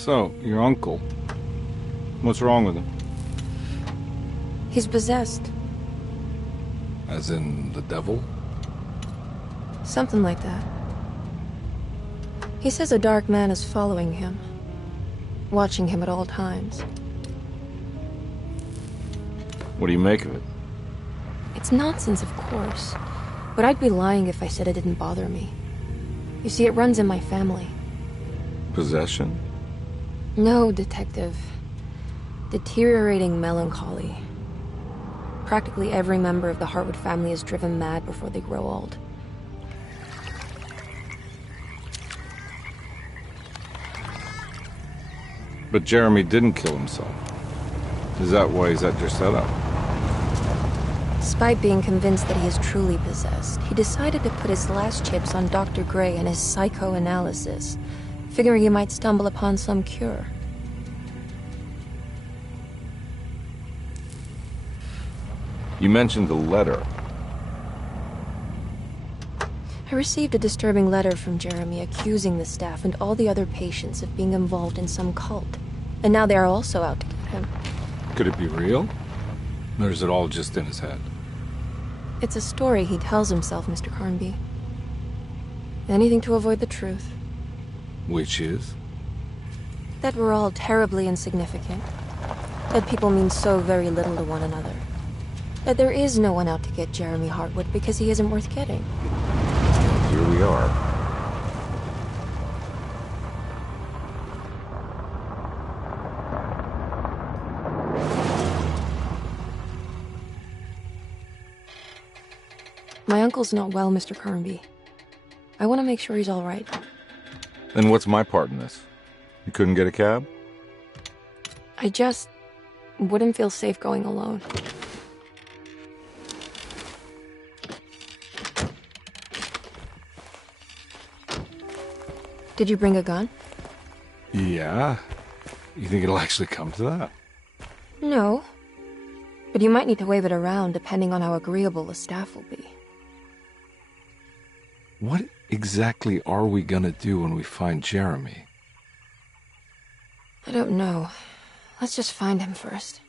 So, your uncle. What's wrong with him? He's possessed. As in the devil? Something like that. He says a dark man is following him, watching him at all times. What do you make of it? It's nonsense, of course, but I'd be lying if I said it didn't bother me. You see, it runs in my family. Possession? No, Detective. Deteriorating melancholy. Practically every member of the Hartwood family is driven mad before they grow old. But Jeremy didn't kill himself. Is that why he's at your setup? Despite being convinced that he is truly possessed, he decided to put his last chips on Dr. Gray and his psychoanalysis, figuring he might stumble upon some cure. You mentioned the letter. I received a disturbing letter from Jeremy accusing the staff and all the other patients of being involved in some cult. And now they are also out to get him. Could it be real? Or is it all just in his head? It's a story he tells himself, Mr. Carnby. Anything to avoid the truth. Which is? That we're all terribly insignificant. That people mean so very little to one another. That there is no one out to get Jeremy Hartwood because he isn't worth getting. Here we are. My uncle's not well, Mr. Carnby. I want to make sure he's all right. Then what's my part in this? You couldn't get a cab? I just wouldn't feel safe going alone. Did you bring a gun? Yeah. You think it'll actually come to that? No. But you might need to wave it around depending on how agreeable the staff will be. What exactly are we gonna do when we find Jeremy? I don't know. Let's just find him first.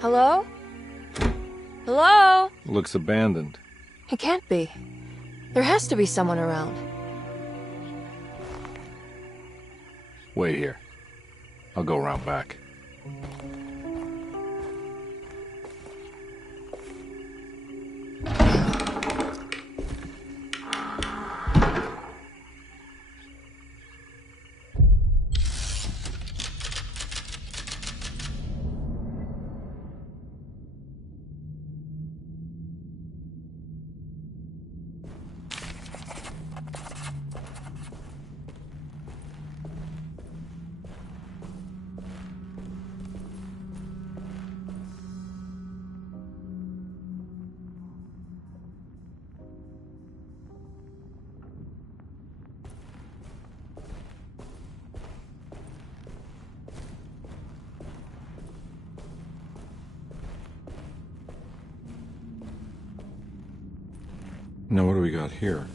Hello? Hello? Looks abandoned. It can't be. There has to be someone around. Wait here. I'll go around back. Now, what do we got here?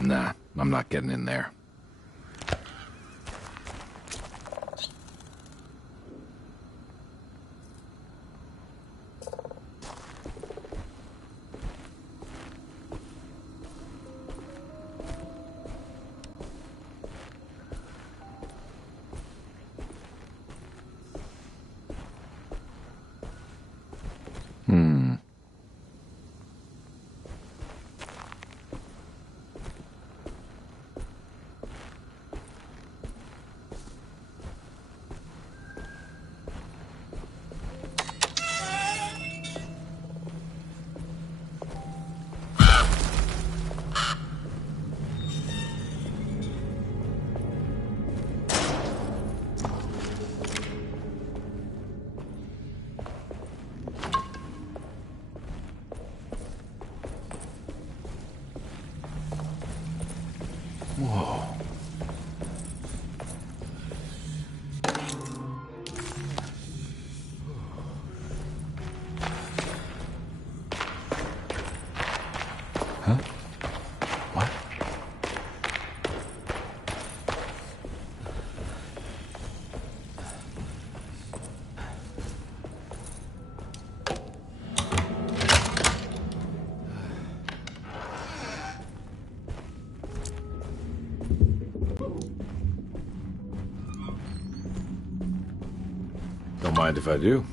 Nah, I'm not getting in there. Whoa. Huh? What? Don't mind if I do.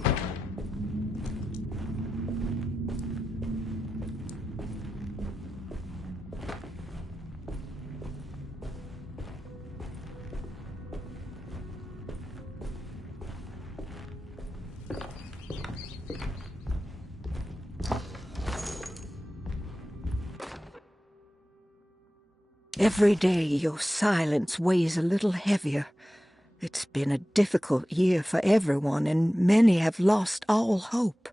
Every day your silence weighs a little heavier. It's been a difficult year for everyone, and many have lost all hope.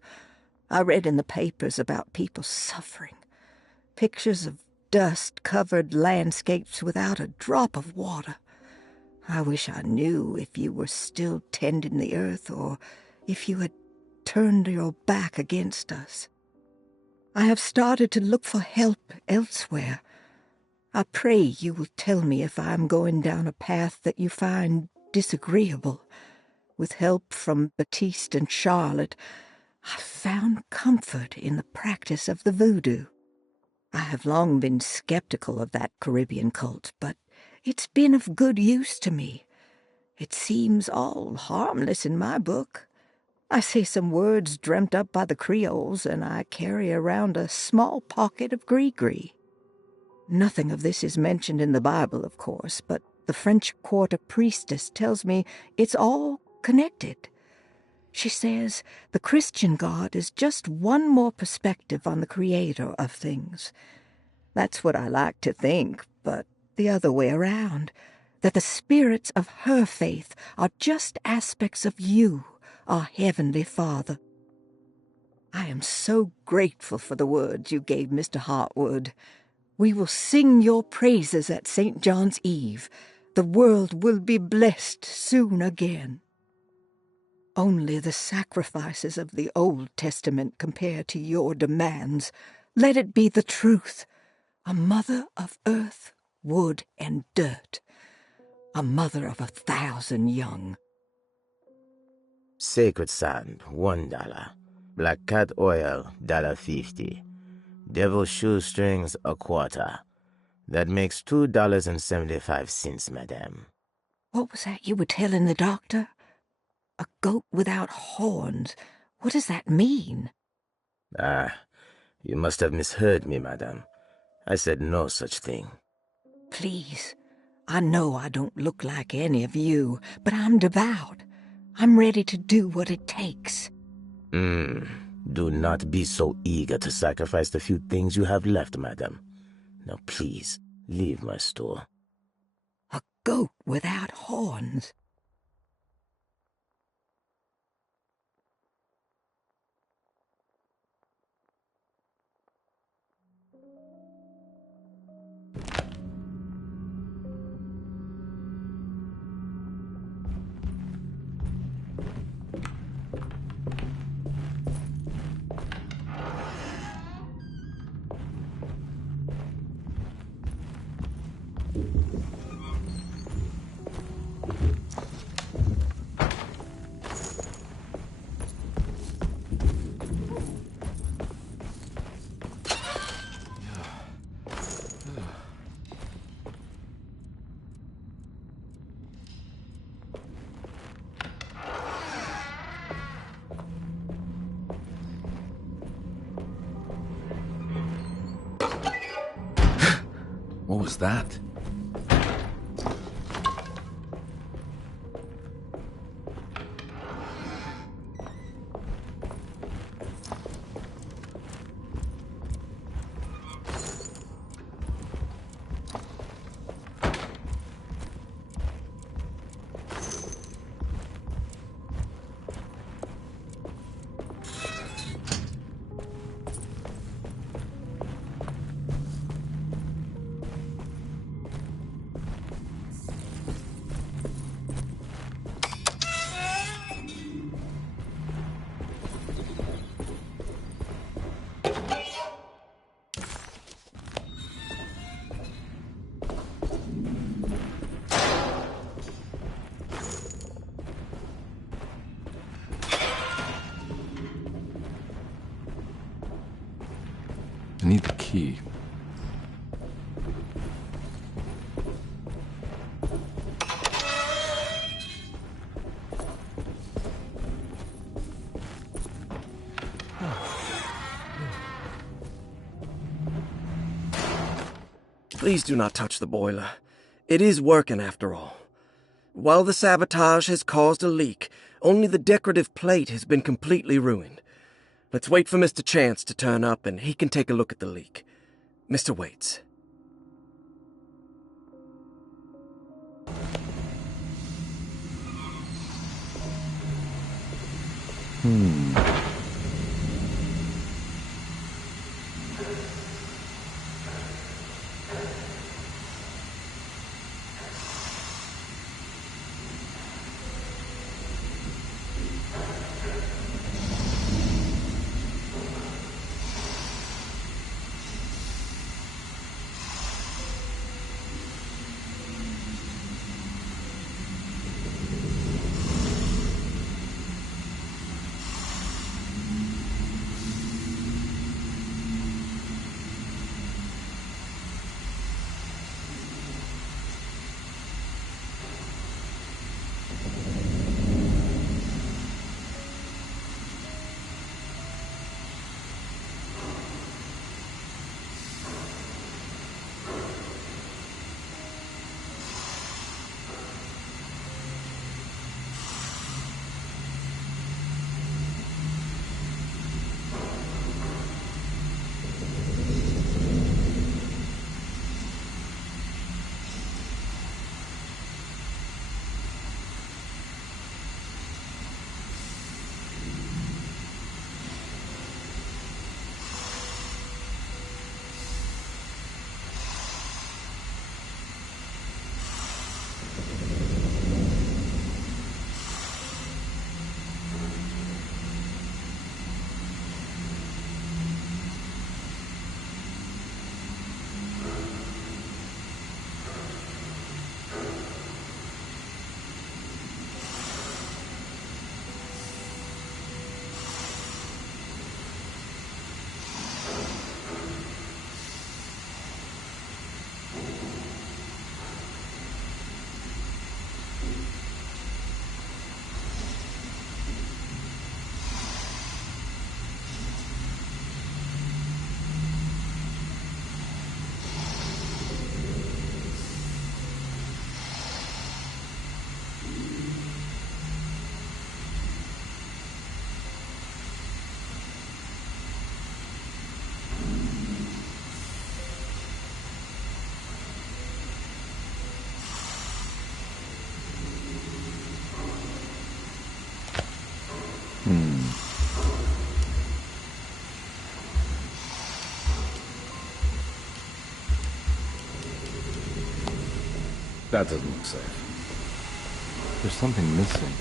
I read in the papers about people suffering. Pictures of dust-covered landscapes without a drop of water. I wish I knew if you were still tending the earth or if you had turned your back against us. I have started to look for help elsewhere. I pray you will tell me if I am going down a path that you find disagreeable. With help from Baptiste and Charlotte, I found comfort in the practice of the voodoo. I have long been skeptical of that Caribbean cult, but it's been of good use to me. It seems all harmless in my book. I say some words dreamt up by the Creoles, and I carry around a small pocket of gree-gree. Nothing of this is mentioned in the Bible, of course, but the French Quarter priestess tells me it's all connected. She says the Christian God is just one more perspective on the creator of things. That's what I like to think, but the other way around, that the spirits of her faith are just aspects of you our Heavenly Father. I am so grateful for the words you gave Mr. Hartwood. We will sing your praises at St. John's Eve. The world will be blessed soon again. Only the sacrifices of the Old Testament compare to your demands. Let it be the truth. A mother of earth, wood, and dirt. A mother of 1,000 young. Sacred sand, $1. Black cat oil, $1.50. Devil shoestrings, a quarter. That makes $2.75, madame. What was that you were telling the doctor? A goat without horns. What does that mean? Ah, you must have misheard me, madame. I said no such thing. Please, I know I don't look like any of you, but I'm devout. I'm ready to do what it takes. Do not be so eager to sacrifice the few things you have left, madame. Now please, leave my store. A goat without horns. What was that? I need the key. Please do not touch the boiler. It is working after all. While the sabotage has caused a leak, only the decorative plate has been completely ruined. Let's wait for Mr. Chance to turn up and he can take a look at the leak. Mr. Waits. That doesn't look safe. There's something missing.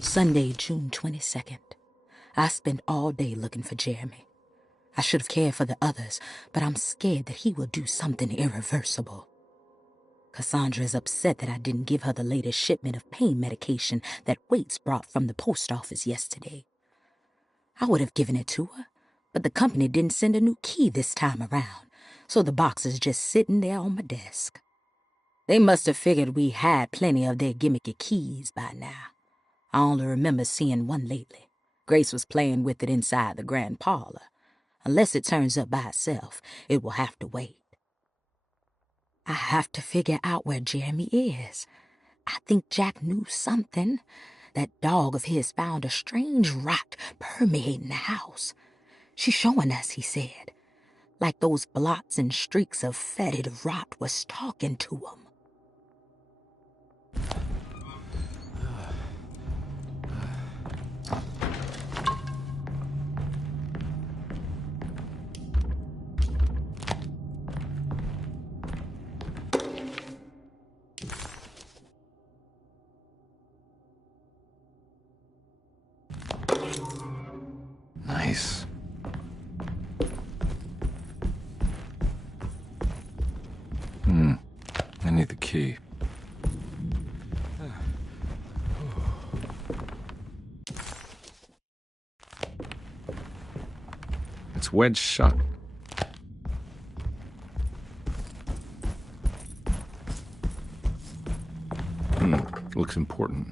Sunday, June 22nd. I spent all day looking for Jeremy. I should have cared for the others, but I'm scared that he will do something irreversible. Cassandra is upset that I didn't give her the latest shipment of pain medication that Waits brought from the post office yesterday. I would have given it to her, but the company didn't send a new key this time around, so the box is just sitting there on my desk. They must have figured we had plenty of their gimmicky keys by now. I only remember seeing one lately. Grace was playing with it inside the grand parlor. Unless it turns up by itself, it will have to wait. I have to figure out where Jeremy is. I think Jack knew something. That dog of his found a strange rot permeating the house. She's showing us, he said. Like those blots and streaks of fetid rot was talking to him. Nice. I need the key. It's wedged shut. Looks important.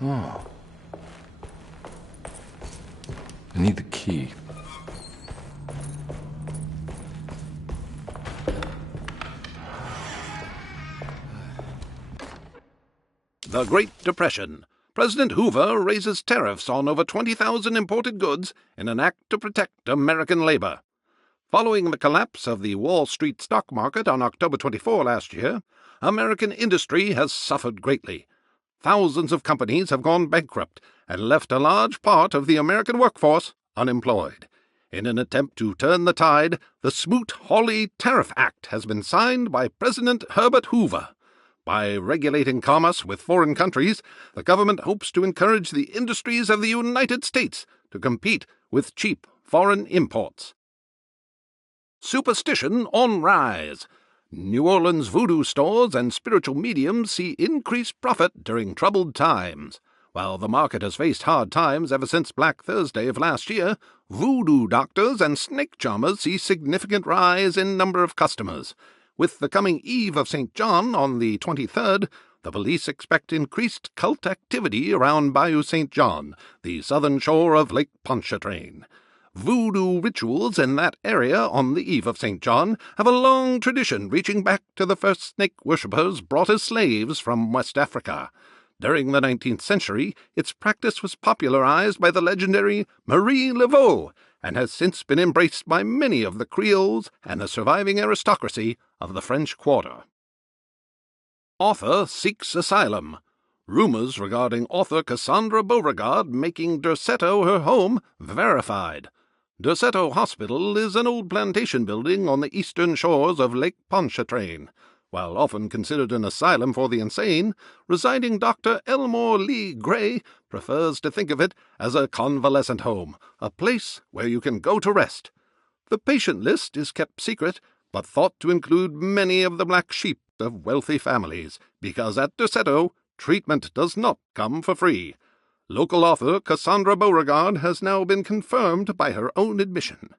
Oh. I need the key. The Great Depression. President Hoover raises tariffs on over 20,000 imported goods in an act to protect American labor. Following the collapse of the Wall Street stock market on October 24 last year, American industry has suffered greatly. Thousands of companies have gone bankrupt and left a large part of the American workforce unemployed. In an attempt to turn the tide, the Smoot-Hawley Tariff Act has been signed by President Herbert Hoover. By regulating commerce with foreign countries, the government hopes to encourage the industries of the United States to compete with cheap foreign imports. Superstition on rise. New Orleans voodoo stores and spiritual mediums see increased profit during troubled times. While the market has faced hard times ever since Black Thursday of last year, voodoo doctors and snake charmers see significant rise in number of customers. With the coming Eve of St. John on the 23rd, the police expect increased cult activity around Bayou St. John, the southern shore of Lake Pontchartrain. Voodoo rituals in that area on the Eve of St. John have a long tradition reaching back to the first snake worshippers brought as slaves from West Africa. During the 19th century, its practice was popularized by the legendary Marie Laveau and has since been embraced by many of the Creoles and the surviving aristocracy of the French Quarter. Author seeks asylum. Rumors regarding author Cassandra Beauregard making Derceto her home verified. Derceto Hospital is an old plantation building on the eastern shores of Lake Pontchartrain. While often considered an asylum for the insane, residing Dr. Elmore Lee Gray prefers to think of it as a convalescent home, a place where you can go to rest. The patient list is kept secret, but thought to include many of the black sheep of wealthy families, because at Derceto, treatment does not come for free. Local author Cassandra Beauregard has now been confirmed by her own admission.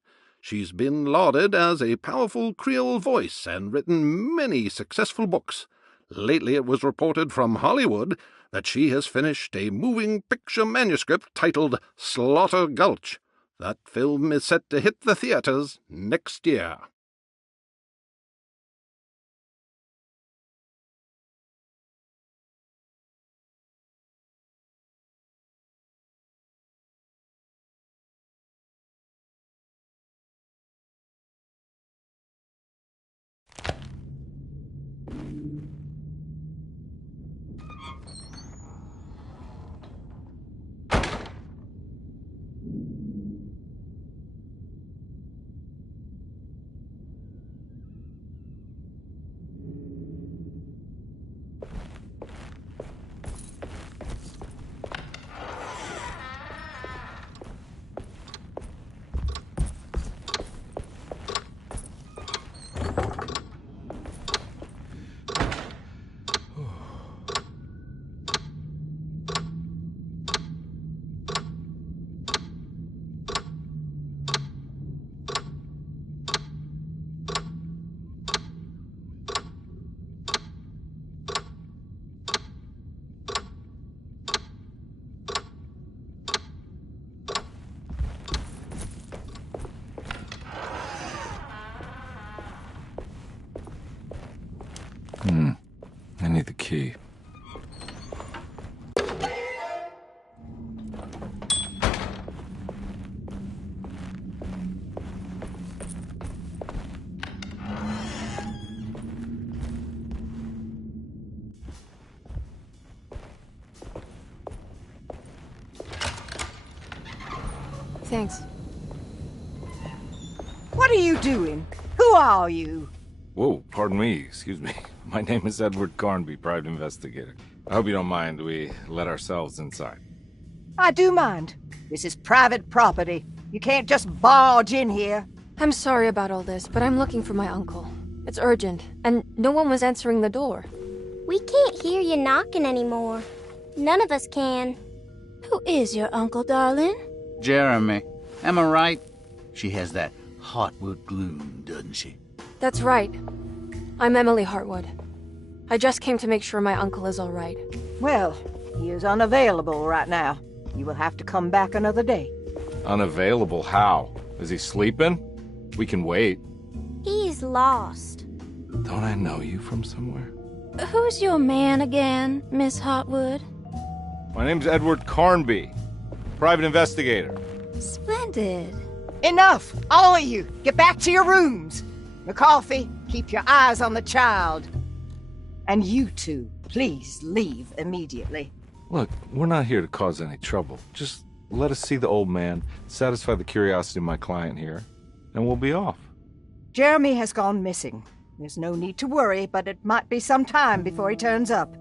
She's been lauded as a powerful Creole voice and written many successful books. Lately it was reported from Hollywood that she has finished a moving picture manuscript titled Slaughter Gulch. That film is set to hit the theaters next year. I need the key. Thanks. What are you doing? Who are you? Whoa, pardon me, excuse me. My name is Edward Carnby, private investigator. I hope you don't mind we let ourselves inside. I do mind. This is private property. You can't just barge in here. I'm sorry about all this, but I'm looking for my uncle. It's urgent, and no one was answering the door. We can't hear you knocking anymore. None of us can. Who is your uncle, darling? Jeremy. Am I right? She has that Hartwood gloom, doesn't she? That's right. I'm Emily Hartwood. I just came to make sure my uncle is all right. Well, he is unavailable right now. You will have to come back another day. Unavailable how? Is he sleeping? We can wait. He's lost. Don't I know you from somewhere? Who's your man again, Miss Hartwood? My name's Edward Carnby, private investigator. Splendid. Enough! All of you! Get back to your rooms! McCarthy, keep your eyes on the child. And you two, please leave immediately. Look, we're not here to cause any trouble. Just let us see the old man, satisfy the curiosity of my client here, and we'll be off. Jeremy has gone missing. There's no need to worry, but it might be some time before he turns up.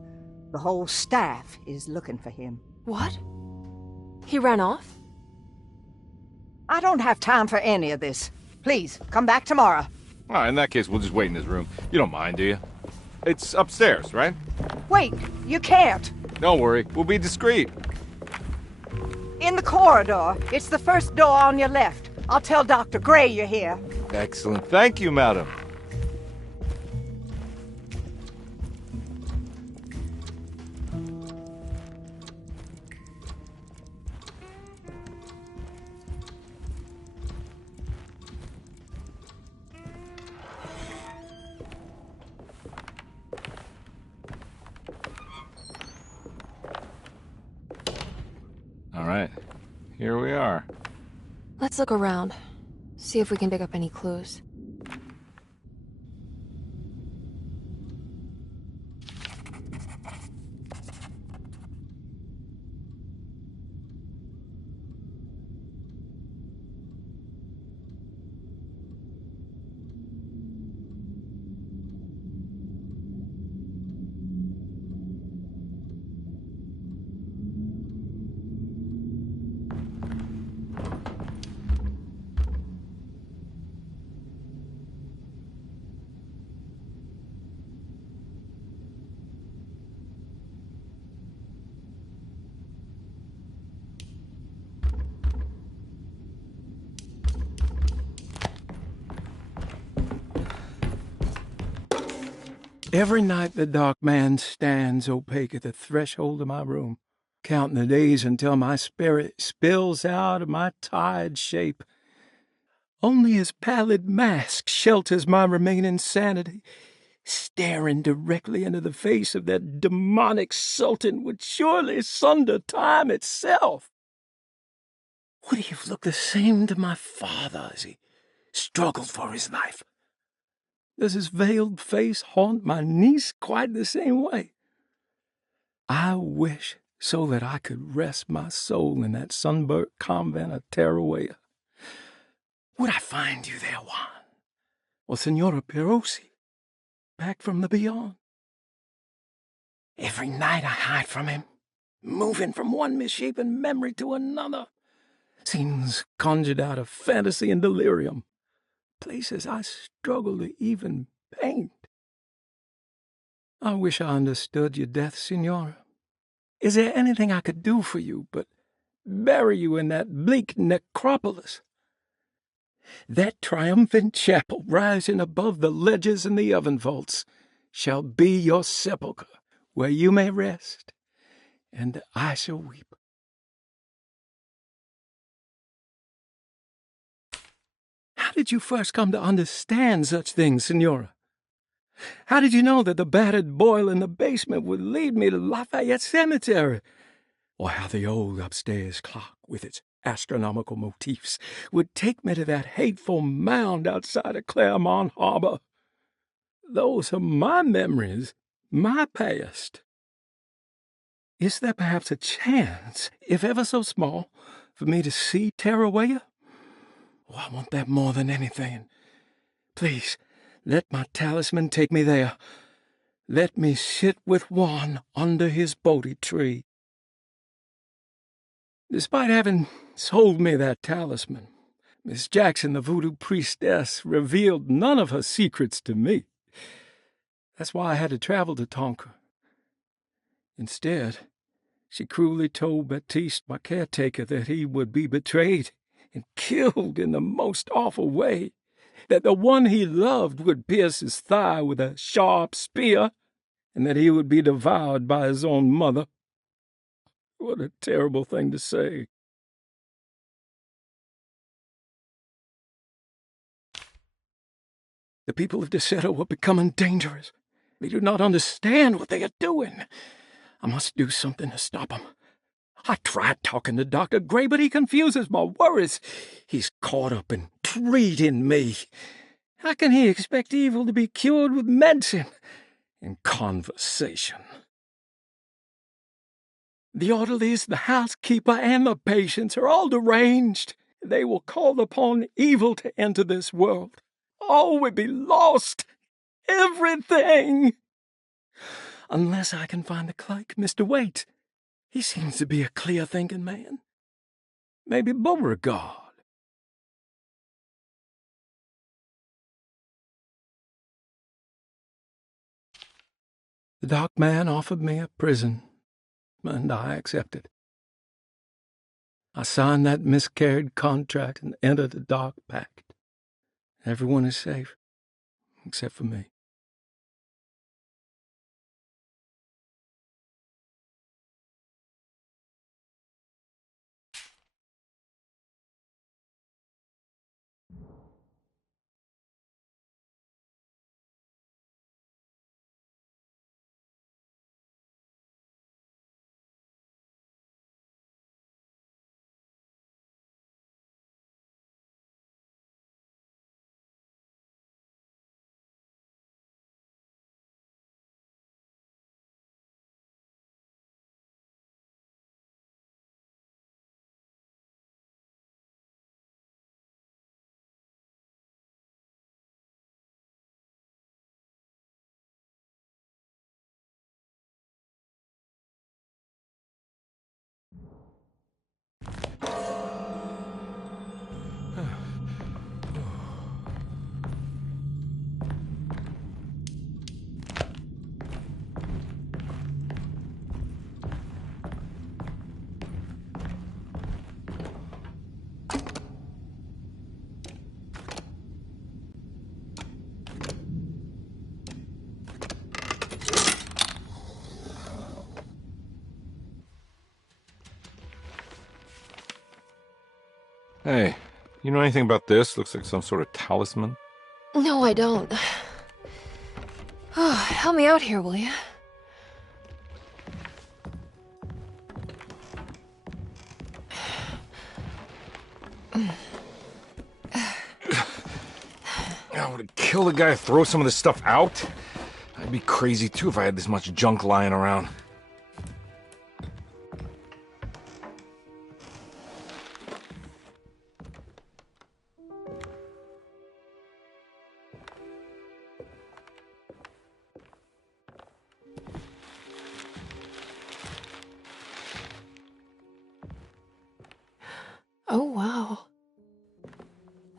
The whole staff is looking for him. What? He ran off? I don't have time for any of this. Please, come back tomorrow. All right, in that case, we'll just wait in his room. You don't mind, do you? It's upstairs, right? Wait, you can't. Don't worry, we'll be discreet. In the corridor. It's the first door on your left. I'll tell Dr. Gray you're here. Excellent. Thank you, madam. All right, here we are. Let's look around. See if we can dig up any clues. Every night the dark man stands opaque at the threshold of my room, counting the days until my spirit spills out of my tired shape. Only his pallid mask shelters my remaining sanity. Staring directly into the face of that demonic sultan would surely sunder time itself. Would he have looked the same to my father as he struggled for his life? Does his veiled face haunt my niece quite the same way? I wish so that I could rest my soul in that sunburnt convent of Tarawea. Would I find you there, Juan? Or Senora Perosi, back from the beyond? Every night I hide from him, moving from one misshapen memory to another. Scenes conjured out of fantasy and delirium. Places I struggle to even paint. I wish I understood your death, Senora. Is there anything I could do for you but bury you in that bleak necropolis? That triumphant chapel rising above the ledges and the oven vaults shall be your sepulchre, where you may rest, and I shall weep. How did you first come to understand such things, Senora? How did you know that the battered boiler in the basement would lead me to Lafayette Cemetery? Or how the old upstairs clock, with its astronomical motifs, would take me to that hateful mound outside of Claremont Harbor? Those are my memories, my past. Is there perhaps a chance, if ever so small, for me to see Tarawea? Oh, I want that more than anything. Please, let my talisman take me there. Let me sit with Juan under his Bodhi tree. Despite having sold me that talisman, Miss Jackson, the voodoo priestess, revealed none of her secrets to me. That's why I had to travel to Tonka. Instead, she cruelly told Baptiste, my caretaker, that he would be betrayed and killed in the most awful way, that the one he loved would pierce his thigh with a sharp spear, and that he would be devoured by his own mother. What a terrible thing to say. The people of Deseto are becoming dangerous. They do not understand what they are doing. I must do something to stop them. I tried talking to Dr. Gray, but he confuses my worries. He's caught up in treating me. How can he expect evil to be cured with medicine and conversation? The orderlies, the housekeeper, and the patients are all deranged. They will call upon evil to enter this world. All will be lost. Everything. Unless I can find the clerk, Mr. Waite. He seems to be a clear-thinking man. Maybe Beauregard. The dark man offered me a prison, and I accepted. I signed that miscarried contract and entered the dark pact. Everyone is safe, except for me. Hey, you know anything about this? Looks like some sort of talisman. No, I don't. Oh, help me out here, will you? I would kill the guy to throw some of this stuff out. I'd be crazy too if I had this much junk lying around. Oh, wow.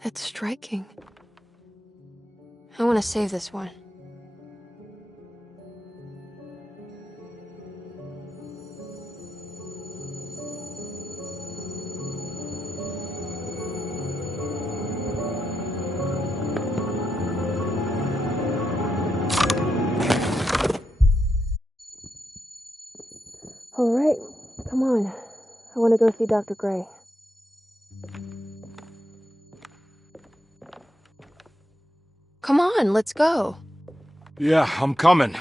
That's striking. I want to save this one. All right, come on. I want to go see Dr. Gray. Come on, let's go. Yeah, I'm coming.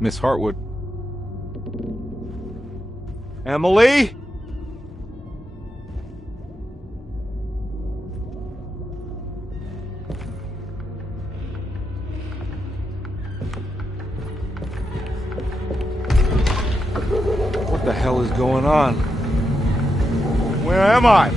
Miss Hartwood. Emily? What the hell is going on? Where am I?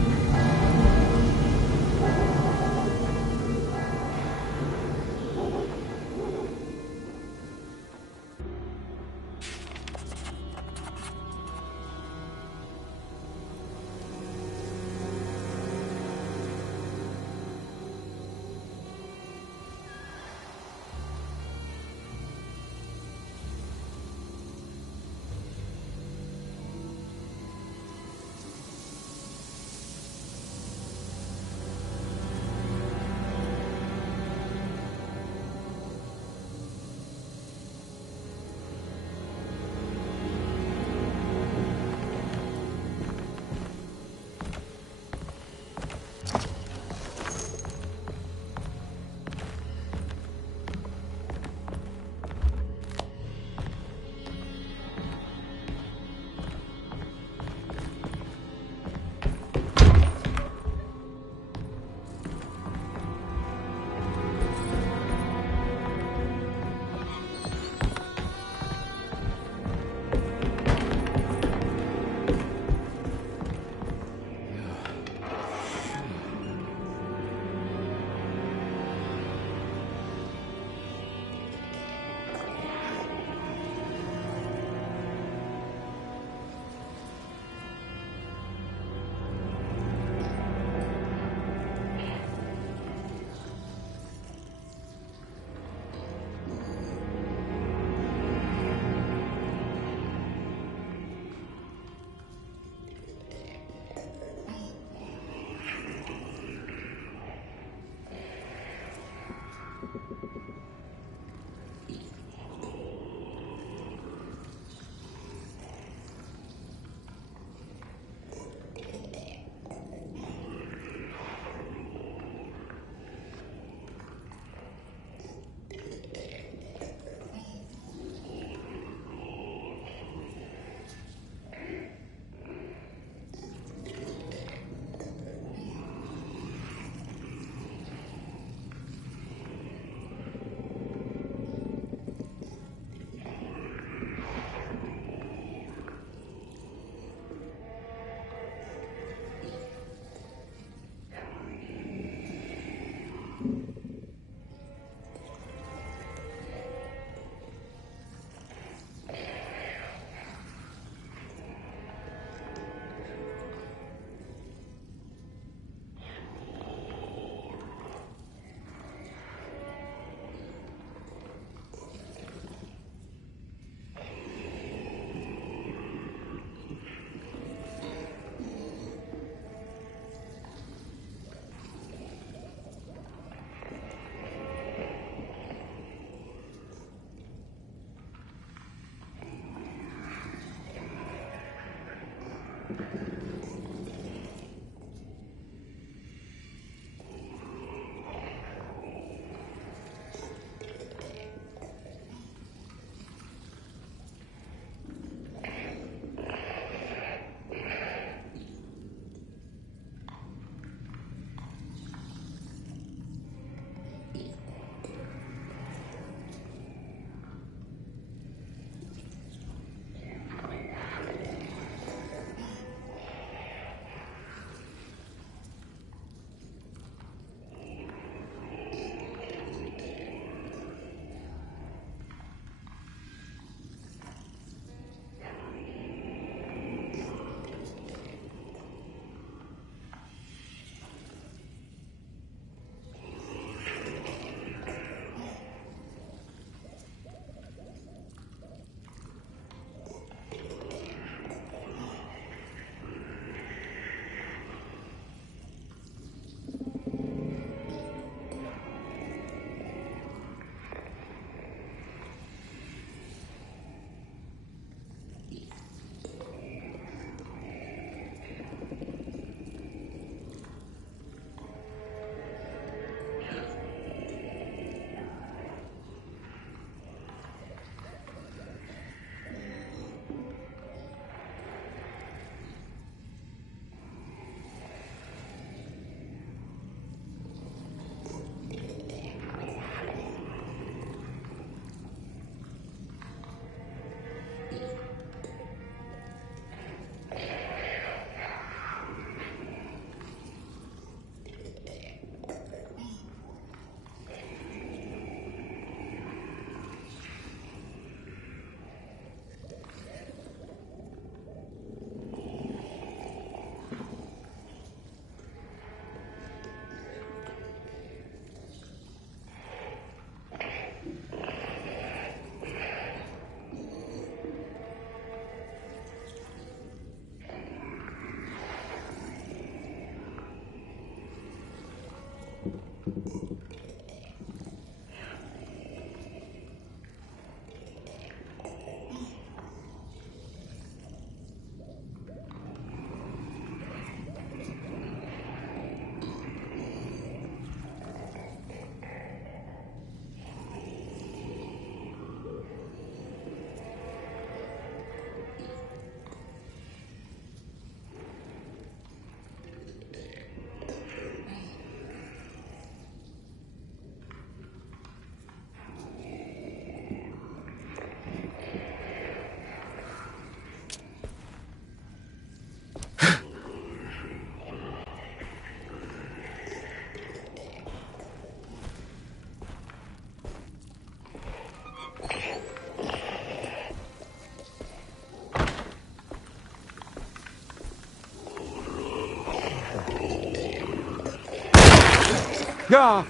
car!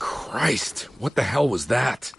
Christ, what the hell was that?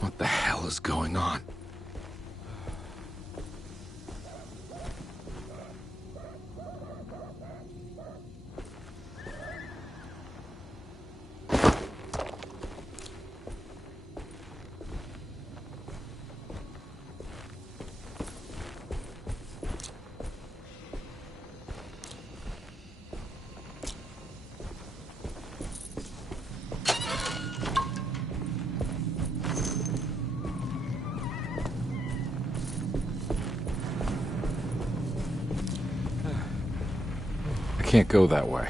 What the hell is going on? I can't go that way.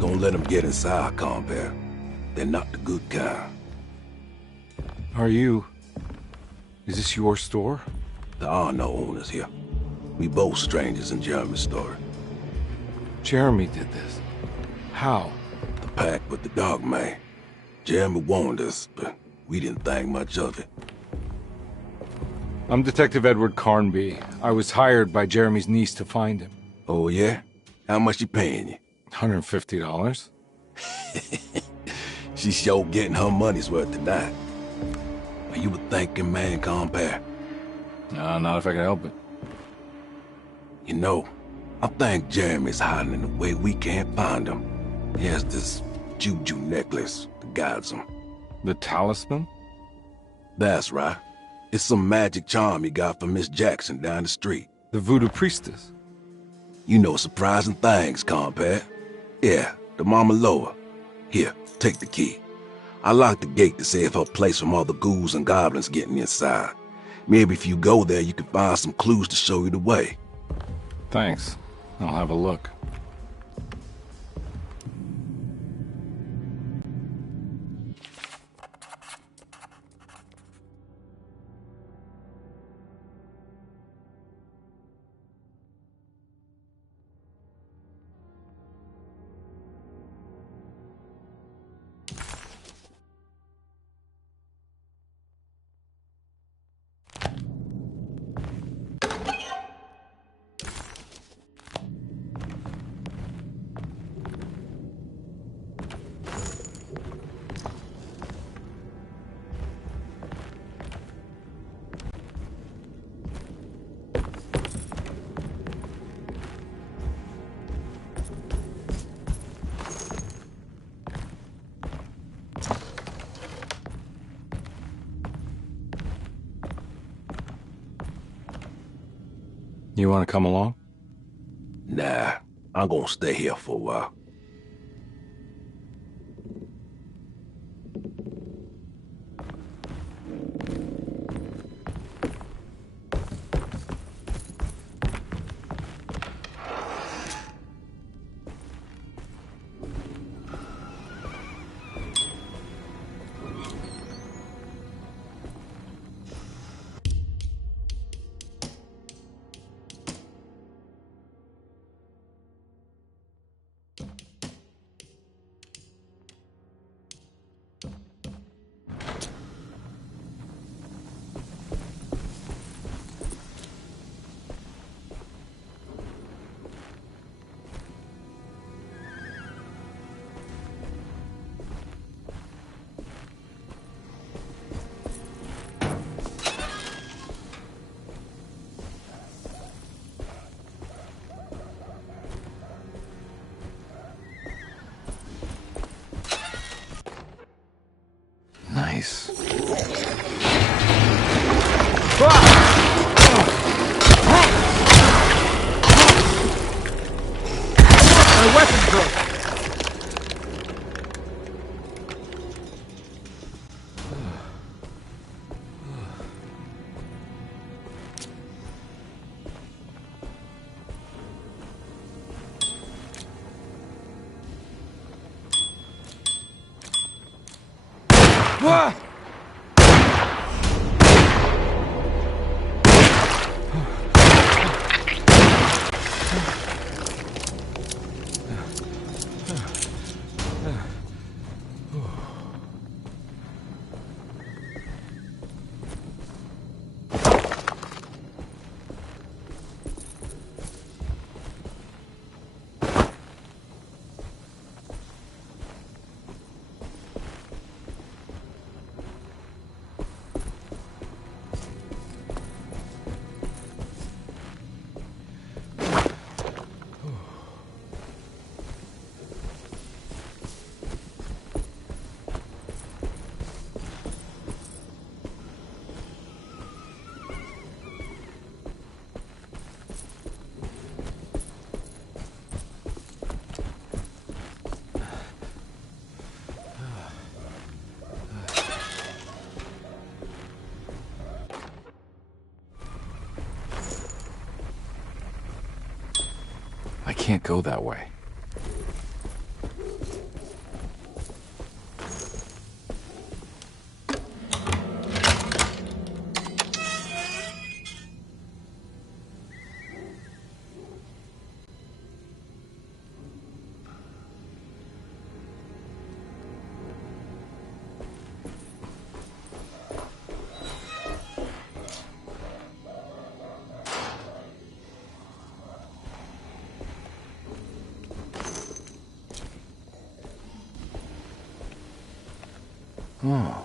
Don't let them get inside, compare. They're not the good kind. Are you... Is this your store? There are no owners here. We both strangers in Jeremy's story. Jeremy did this. How? The pact with the dog man. Jeremy warned us, but we didn't think much of it. I'm Detective Edward Carnby. I was hired by Jeremy's niece to find him. Oh, yeah? How much she paying you? $150. She's sure getting her money's worth tonight. Are you a thinking man, compare? No, not if I can help it. You know, I think Jeremy's hiding in a way we can't find him. He has this juju necklace that guides him. The talisman? That's right. It's some magic charm he got from Miss Jackson down the street. The voodoo priestess? You know surprising things, compare. Yeah, the Mama Loa. Here, take the key. I locked the gate to save her place from all the ghouls and goblins getting inside. Maybe if you go there, you can find some clues to show you the way. Thanks. I'll have a look. You want to come along? Nah, I'm gonna stay here for a while. Nice. My weapon broke. Ah! I can't go that way. Oh.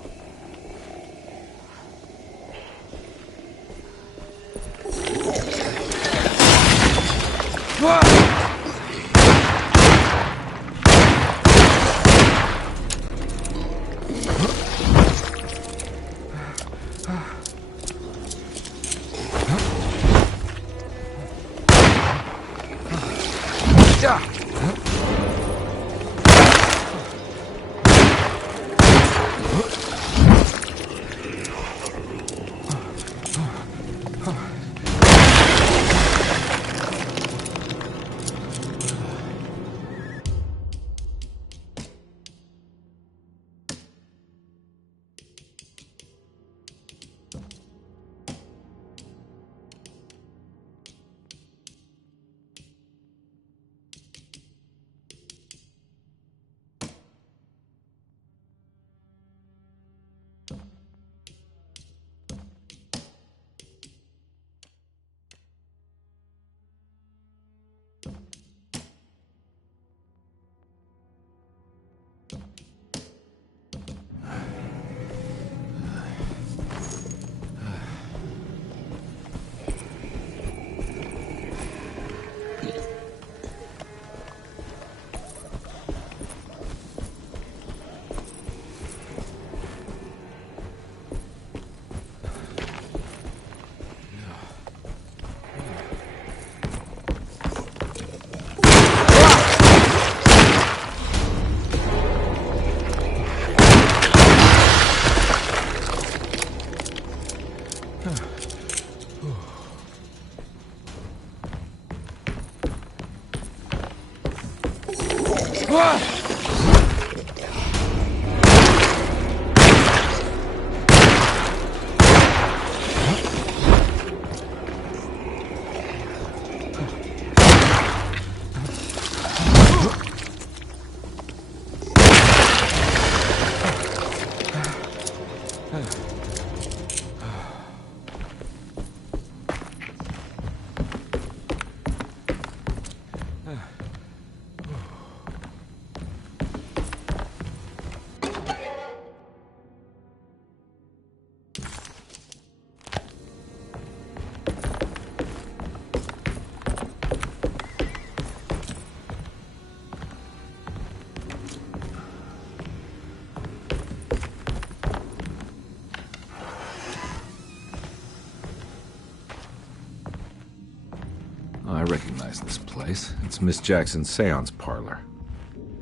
recognize this place. It's Miss Jackson's seance parlor.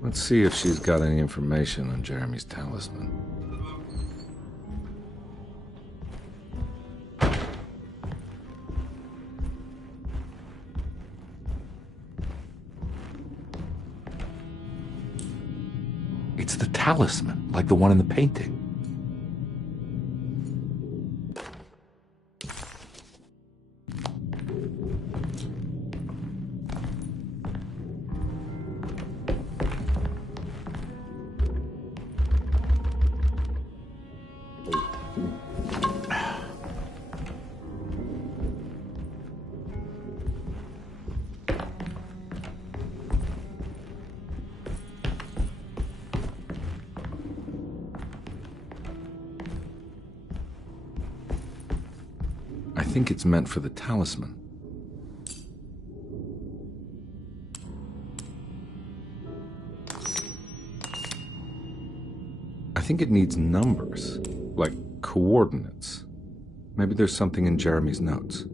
Let's see if she's got any information on Jeremy's talisman. It's the talisman, like the one in the painting. I think it's meant for the talisman. I think it needs numbers, like coordinates. Maybe there's something in Jeremy's notes.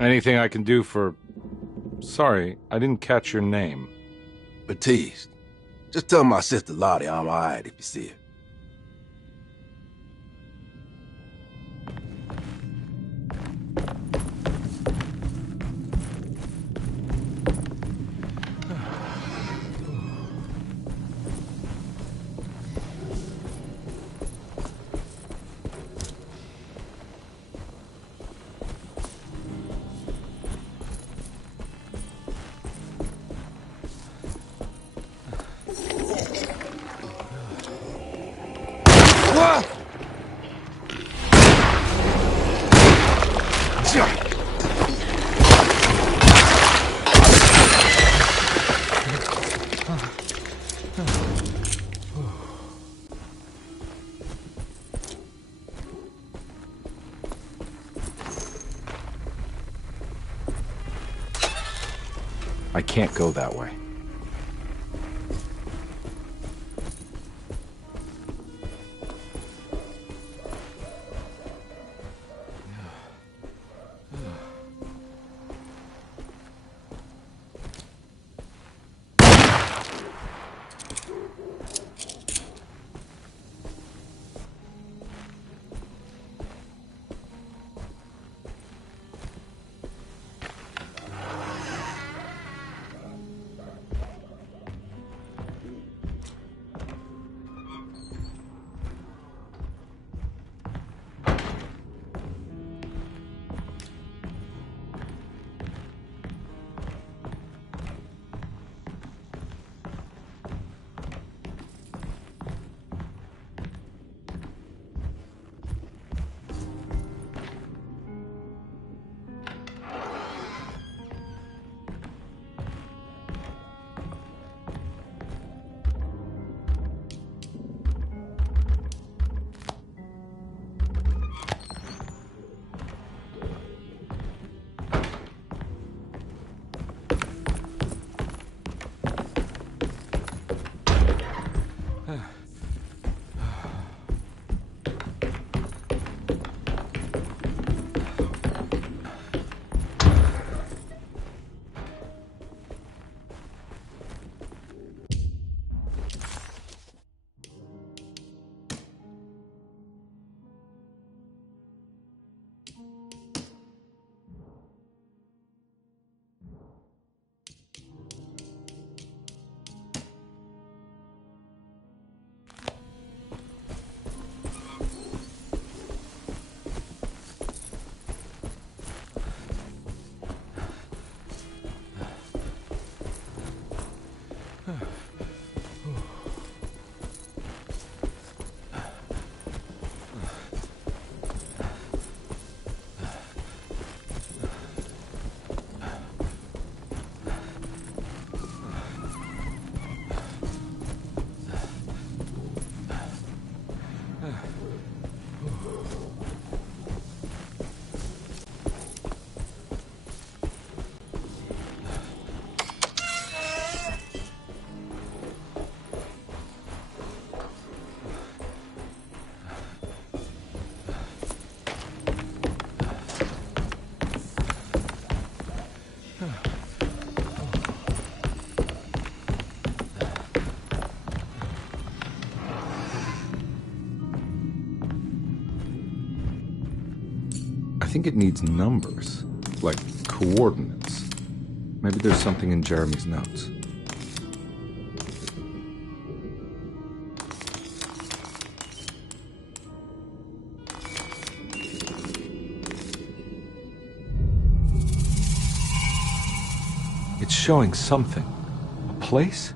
Anything I can do for... Sorry, I didn't catch your name. Baptiste. Just tell my sister Lottie I'm alright if you see her. I can't go that way. I think it needs numbers, like coordinates. Maybe there's something in Jeremy's notes. It's showing something. A place?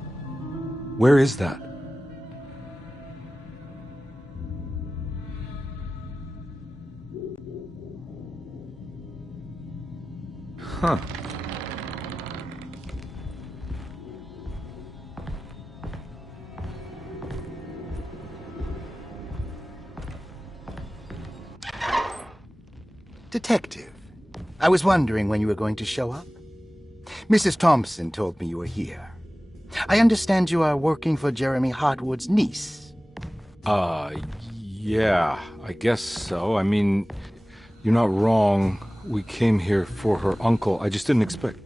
Where is that? Huh. Detective, I was wondering when you were going to show up. Mrs. Thompson told me you were here. I understand you are working for Jeremy Hartwood's niece. Yeah, I guess so. I mean, you're not wrong. We came here for her uncle. I just didn't expect...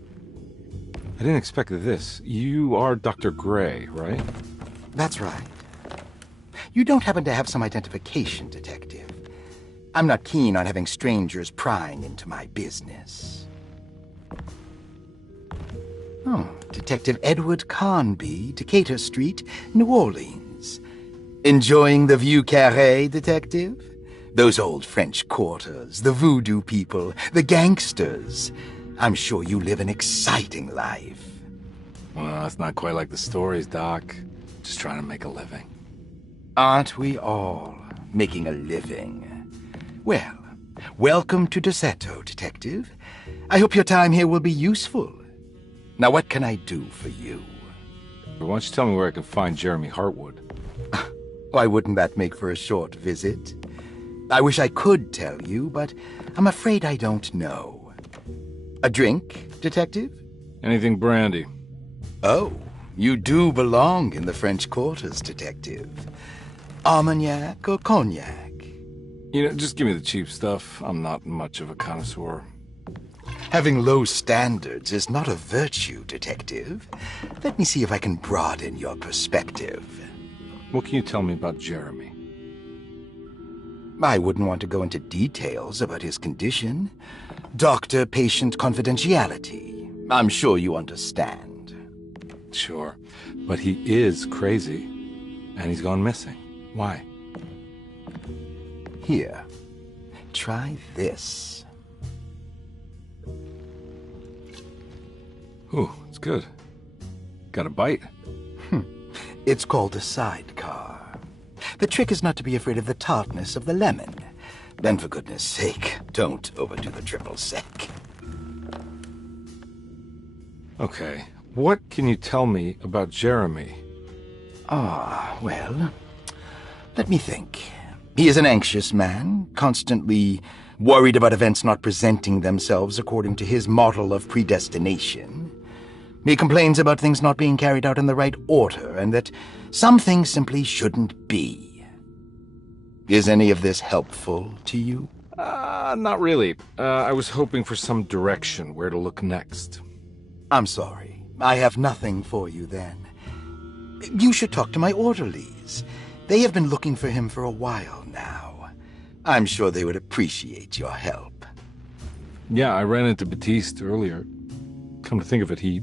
I didn't expect this. You are Dr. Gray, right? That's right. You don't happen to have some identification, Detective. I'm not keen on having strangers prying into my business. Oh, Detective Edward Carnby, Decatur Street, New Orleans. Enjoying the Vieux Carré, Detective? Those old French quarters, the voodoo people, the gangsters. I'm sure you live an exciting life. Well, it's not quite like the stories, Doc. Just trying to make a living. Aren't we all making a living? Well, welcome to Deseto, Detective. I hope your time here will be useful. Now, what can I do for you? Why don't you tell me where I can find Jeremy Hartwood? Why wouldn't that make for a short visit? I wish I could tell you, but I'm afraid I don't know. A drink, Detective? Anything brandy? Oh, you do belong in the French quarters, Detective. Armagnac or cognac? You know, just give me the cheap stuff. I'm not much of a connoisseur. Having low standards is not a virtue, Detective. Let me see if I can broaden your perspective. What can you tell me about Jeremy? I wouldn't want to go into details about his condition. Doctor-patient confidentiality. I'm sure you understand. Sure, but he is crazy, and he's gone missing. Why? Here, try this. Ooh, it's good. Got a bite? It's called a sidecar. The trick is not to be afraid of the tartness of the lemon. And for goodness sake, don't overdo the triple sec. Okay, what can you tell me about Jeremy? Well, let me think. He is an anxious man, constantly worried about events not presenting themselves according to his model of predestination. He complains about things not being carried out in the right order, and that some things simply shouldn't be. Is any of this helpful to you? Not really. I was hoping for some direction where to look next. I'm sorry. I have nothing for you then. You should talk to my orderlies. They have been looking for him for a while now. I'm sure they would appreciate your help. Yeah, I ran into Batiste earlier. Come to think of it, he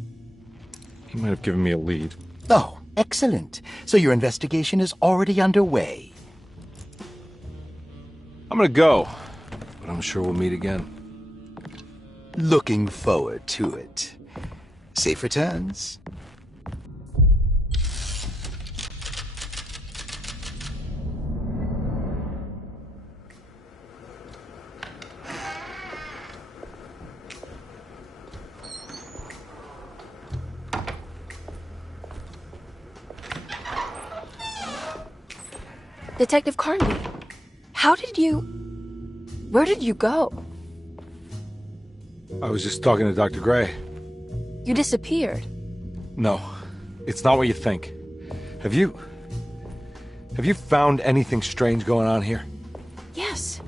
might have given me a lead. Oh, excellent. So your investigation is already underway. I'm gonna go, but I'm sure we'll meet again. Looking forward to it. Safe returns. Detective Carnby, where did you go? I was just talking to Dr. Gray. You disappeared. No, it's not what you think. Have you found anything strange going on here? Yes.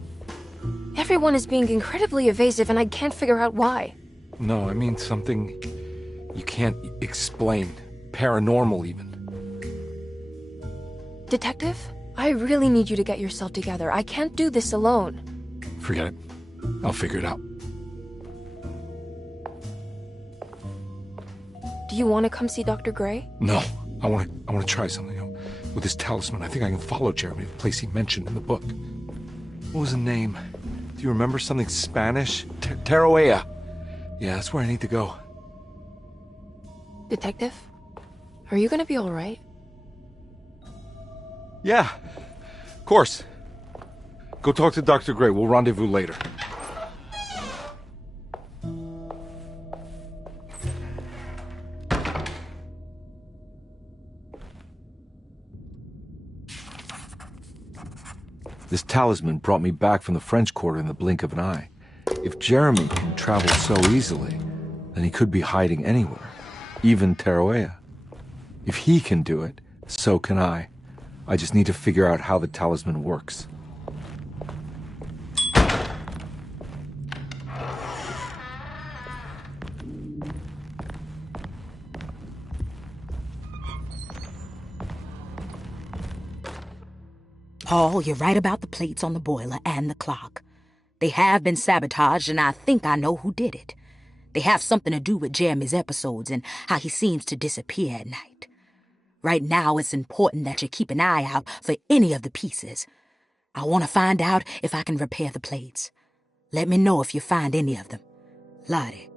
Everyone is being incredibly evasive and I can't figure out why. No, I mean something you can't explain. Paranormal, even. Detective, I really need you to get yourself together. I can't do this alone. Forget it. I'll figure it out. Do you want to come see Dr. Gray? No, I want to try something. With this talisman, I think I can follow Jeremy to the place he mentioned in the book. What was the name? Do you remember something Spanish? Tarawea. Yeah, that's where I need to go. Detective, are you gonna be all right? Yeah, of course. Go talk to Dr. Gray. We'll rendezvous later. This talisman brought me back from the French Quarter in the blink of an eye. If Jeremy can travel so easily, then he could be hiding anywhere, even Tarawea. If he can do it, so can I. I just need to figure out how the talisman works. Paul, you're right about the plates on the boiler and the clock. They have been sabotaged, and I think I know who did it. They have something to do with Jeremy's episodes and how he seems to disappear at night. Right now, it's important that you keep an eye out for any of the pieces. I want to find out if I can repair the plates. Let me know if you find any of them. Lottie.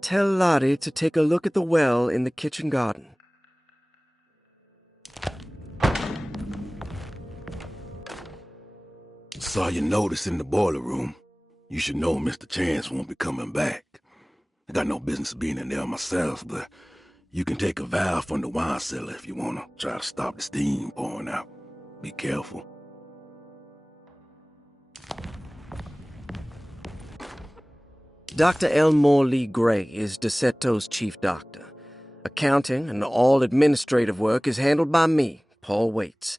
Tell Lottie to take a look at the well in the kitchen garden. Saw your notice in the boiler room. You should know Mr. Chance won't be coming back. I got no business being in there myself, but you can take a valve from the wine cellar if you want to try to stop the steam pouring out. Be careful. Dr. Elmore Lee Gray is Desetto's chief doctor. Accounting and all administrative work is handled by me, Paul Waits.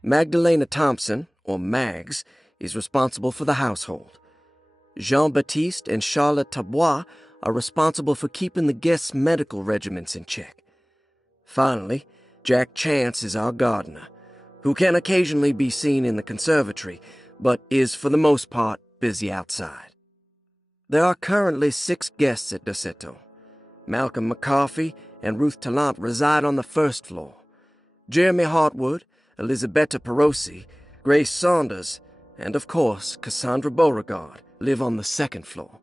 Magdalena Thompson, or Mags, is responsible for the household. Jean-Baptiste and Charlotte Tabois are responsible for keeping the guests' medical regimens in check. Finally, Jack Chance is our gardener, who can occasionally be seen in the conservatory, but is for the most part busy outside. There are currently 6 guests at Desetto. Malcolm McCarthy and Ruth Tallant reside on the first floor. Jeremy Hartwood, Elisabetta Perosi, Grace Saunders, and of course Cassandra Beauregard live on the second floor.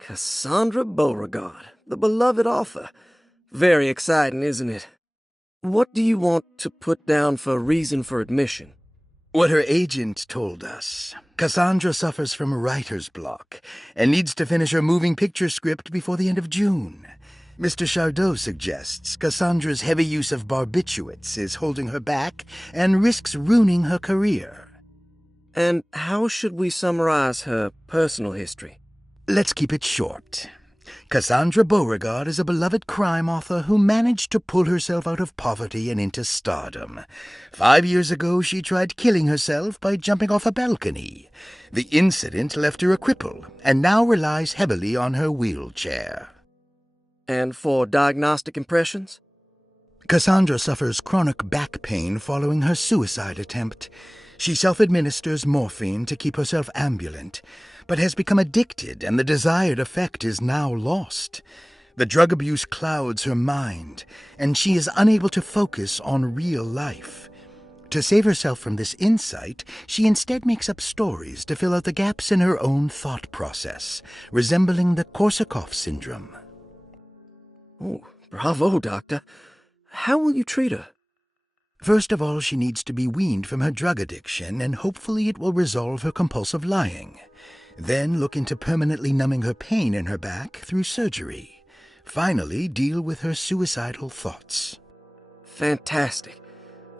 Cassandra Beauregard, the beloved author. Very exciting, isn't it? What do you want to put down for reason for admission? What her agent told us. Cassandra suffers from writer's block and needs to finish her moving picture script before the end of June. Mr. Chardot suggests Cassandra's heavy use of barbiturates is holding her back and risks ruining her career. And how should we summarize her personal history? Let's keep it short. Cassandra Beauregard is a beloved crime author who managed to pull herself out of poverty and into stardom. 5 years ago, she tried killing herself by jumping off a balcony. The incident left her a cripple and now relies heavily on her wheelchair. And for diagnostic impressions? Cassandra suffers chronic back pain following her suicide attempt. She self-administers morphine to keep herself ambulant, but has become addicted and the desired effect is now lost. The drug abuse clouds her mind, and she is unable to focus on real life. To save herself from this insight, she instead makes up stories to fill out the gaps in her own thought process, resembling the Korsakoff syndrome. Oh, bravo, Doctor. How will you treat her? First of all, she needs to be weaned from her drug addiction, and hopefully it will resolve her compulsive lying. Then look into permanently numbing her pain in her back through surgery. Finally, deal with her suicidal thoughts. Fantastic.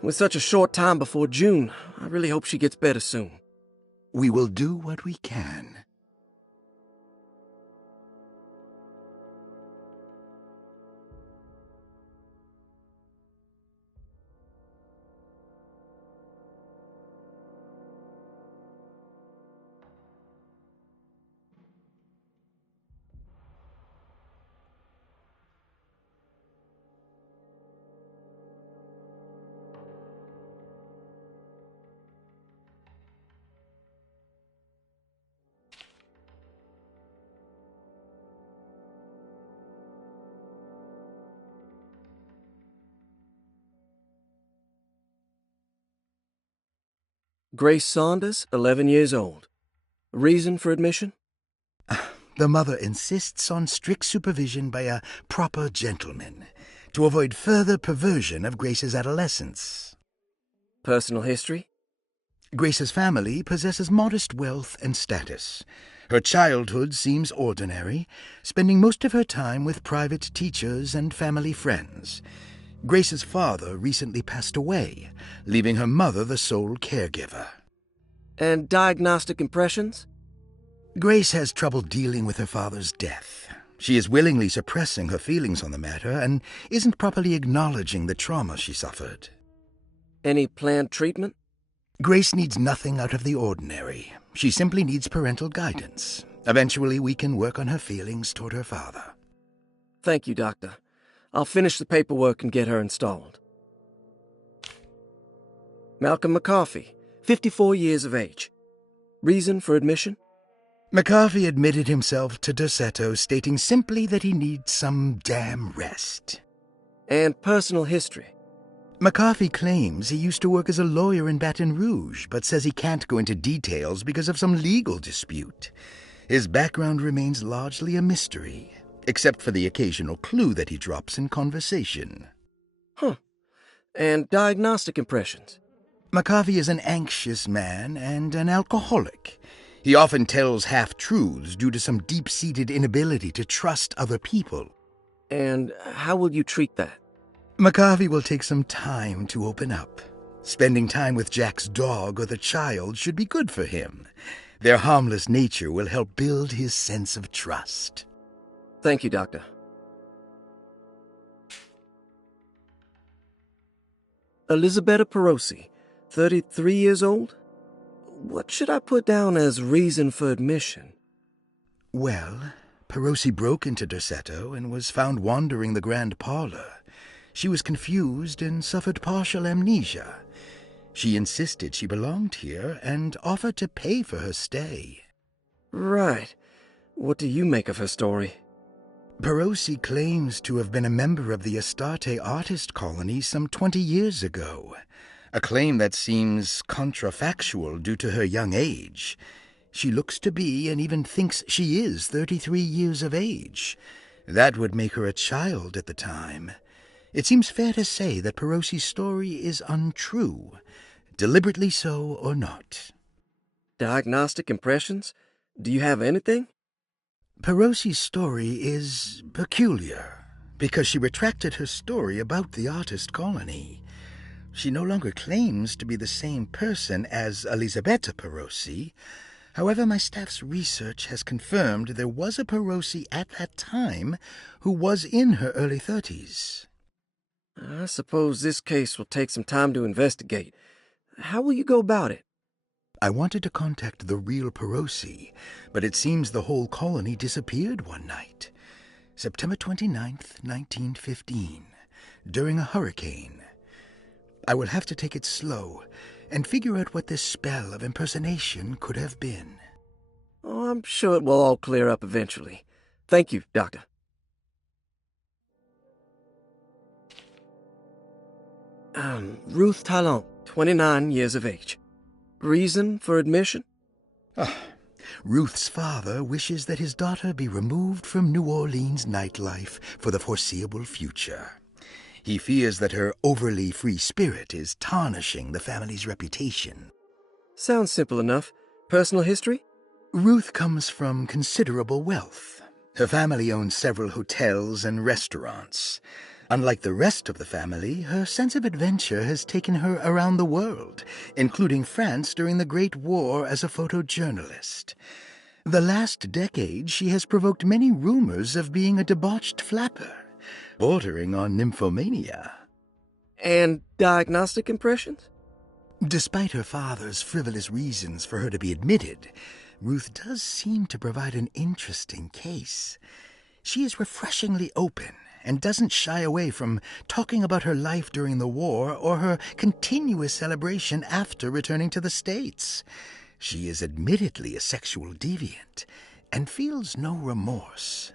With such a short time before June, I really hope she gets better soon. We will do what we can. Grace Saunders, 11 years old. Reason for admission? The mother insists on strict supervision by a proper gentleman to avoid further perversion of Grace's adolescence. Personal history? Grace's family possesses modest wealth and status. Her childhood seems ordinary, spending most of her time with private teachers and family friends. Grace's father recently passed away, leaving her mother the sole caregiver. And diagnostic impressions? Grace has trouble dealing with her father's death. She is willingly suppressing her feelings on the matter and isn't properly acknowledging the trauma she suffered. Any planned treatment? Grace needs nothing out of the ordinary. She simply needs parental guidance. Eventually, we can work on her feelings toward her father. Thank you, Doctor. I'll finish the paperwork and get her installed. Malcolm McCarthy, 54 years of age. Reason for admission? McCarthy admitted himself to Desetto, stating simply that he needs some damn rest. And personal history? McCarthy claims he used to work as a lawyer in Baton Rouge, but says he can't go into details because of some legal dispute. His background remains largely a mystery, except for the occasional clue that he drops in conversation. Huh. And diagnostic impressions? McCarthy is an anxious man and an alcoholic. He often tells half-truths due to some deep-seated inability to trust other people. And how will you treat that? McCarthy will take some time to open up. Spending time with Jack's dog or the child should be good for him. Their harmless nature will help build his sense of trust. Thank you, Doctor. Elisabetta Perosi, 33 years old? What should I put down as reason for admission? Well, Perosi broke into Derceto and was found wandering the grand parlor. She was confused and suffered partial amnesia. She insisted she belonged here and offered to pay for her stay. Right. What do you make of her story? Perosi claims to have been a member of the Astarte artist colony some 20 years ago, a claim that seems contrafactual due to her young age. She looks to be and even thinks she is 33 years of age. That would make her a child at the time. It seems fair to say that Perosi's story is untrue, deliberately so or not. Diagnostic impressions? Do you have anything? Perosi's story is peculiar, because she retracted her story about the artist colony. She no longer claims to be the same person as Elisabetta Perosi. However, my staff's research has confirmed there was a Perosi at that time who was in her early 30s. I suppose this case will take some time to investigate. How will you go about it? I wanted to contact the real Perosi, but it seems the whole colony disappeared one night. September 29th, 1915, during a hurricane. I will have to take it slow and figure out what this spell of impersonation could have been. Oh, I'm sure it will all clear up eventually. Thank you, Doctor. Ruth Talon, 29 years of age. Reason for admission? Ruth's father wishes that his daughter be removed from New Orleans nightlife for the foreseeable future. He fears that her overly free spirit is tarnishing the family's reputation. Sounds simple enough. Personal history? Ruth comes from considerable wealth. Her family owns several hotels and restaurants. Unlike the rest of the family, her sense of adventure has taken her around the world, including France during the Great War as a photojournalist. The last decade, she has provoked many rumors of being a debauched flapper, bordering on nymphomania. And diagnostic impressions? Despite her father's frivolous reasons for her to be admitted, Ruth does seem to provide an interesting case. She is refreshingly open and doesn't shy away from talking about her life during the war or her continuous celebration after returning to the States. She is admittedly a sexual deviant and feels no remorse.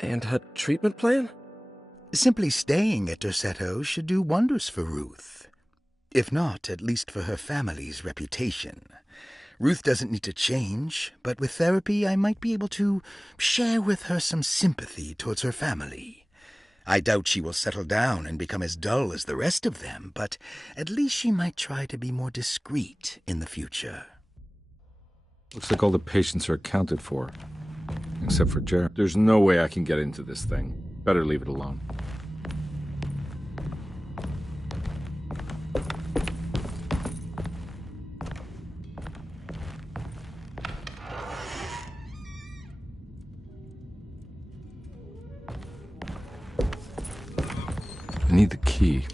And her treatment plan? Simply staying at Derceto should do wonders for Ruth. If not, at least for her family's reputation. Ruth doesn't need to change, but with therapy I might be able to share with her some sympathy towards her family. I doubt she will settle down and become as dull as the rest of them, but at least she might try to be more discreet in the future. Looks like all the patients are accounted for, except for Jeremy. There's no way I can get into this thing. Better leave it alone. I need the key.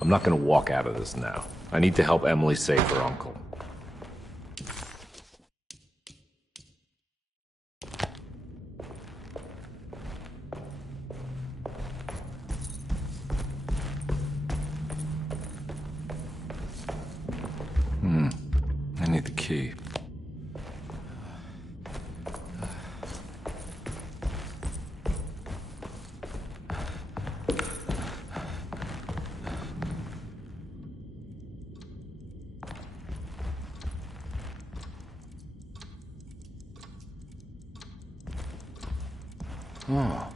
I'm not gonna walk out of this now. I need to help Emily save her uncle. I need the key. Oh.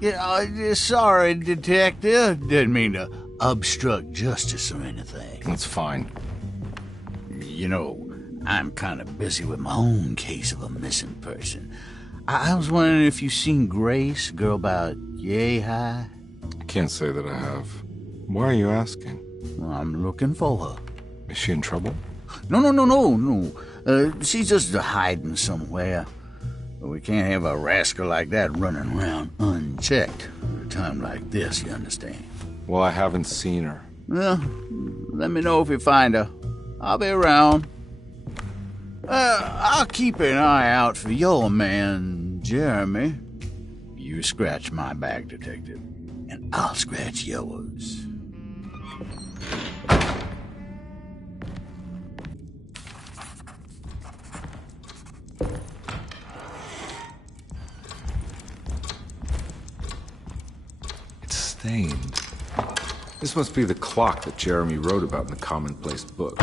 Yeah, sorry, Detective. Didn't mean to obstruct justice or anything. That's fine. You know, I'm kind of busy with my own case of a missing person. I was wondering if you've seen Grace, girl about yay high? I can't say that I have. Why are you asking? Well, I'm looking for her. Is she in trouble? No. She's just hiding somewhere. We can't have a rascal like that running around unchecked at a time like this, you understand? Well, I haven't seen her. Well, let me know if you find her. I'll be around. I'll keep an eye out for your man, Jeremy. You scratch my back, Detective, and I'll scratch yours. Stained. This must be the clock that Jeremy wrote about in the commonplace book.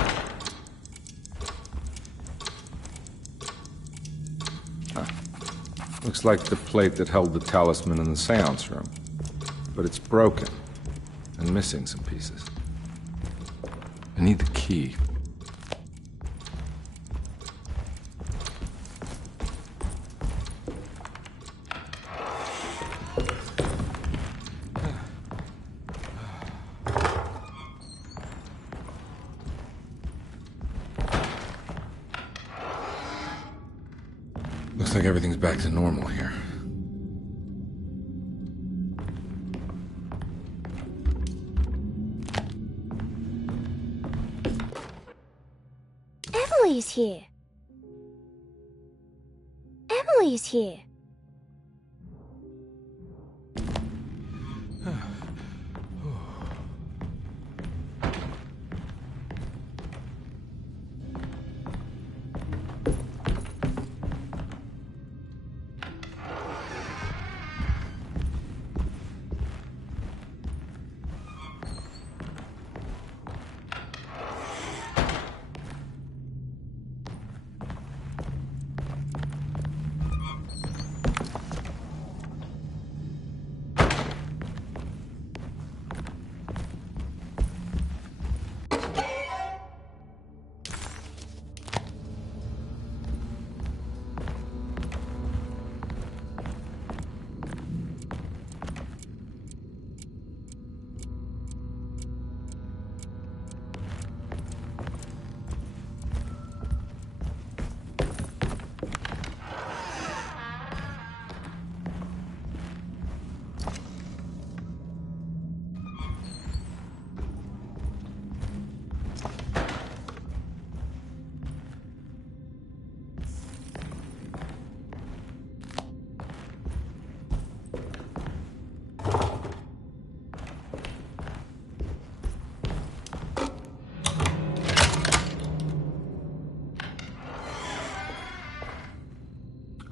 Huh. Looks like the plate that held the talisman in the seance room. But it's broken and missing some pieces. I need the key. Looks like everything's back to normal here. Emily's here. Emily's here.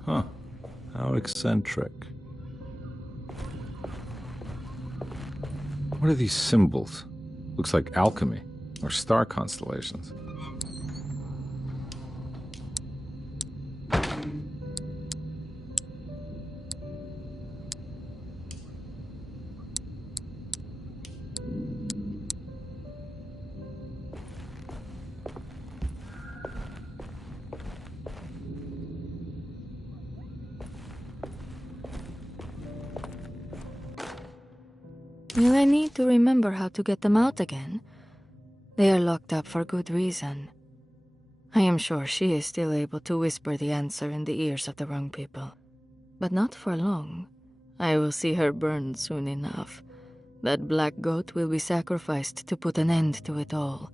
Huh. How eccentric. What are these symbols? Looks like alchemy or star constellations. Will I need to remember how to get them out again? They are locked up for good reason. I am sure she is still able to whisper the answer in the ears of the wrong people. But not for long. I will see her burned soon enough. That black goat will be sacrificed to put an end to it all.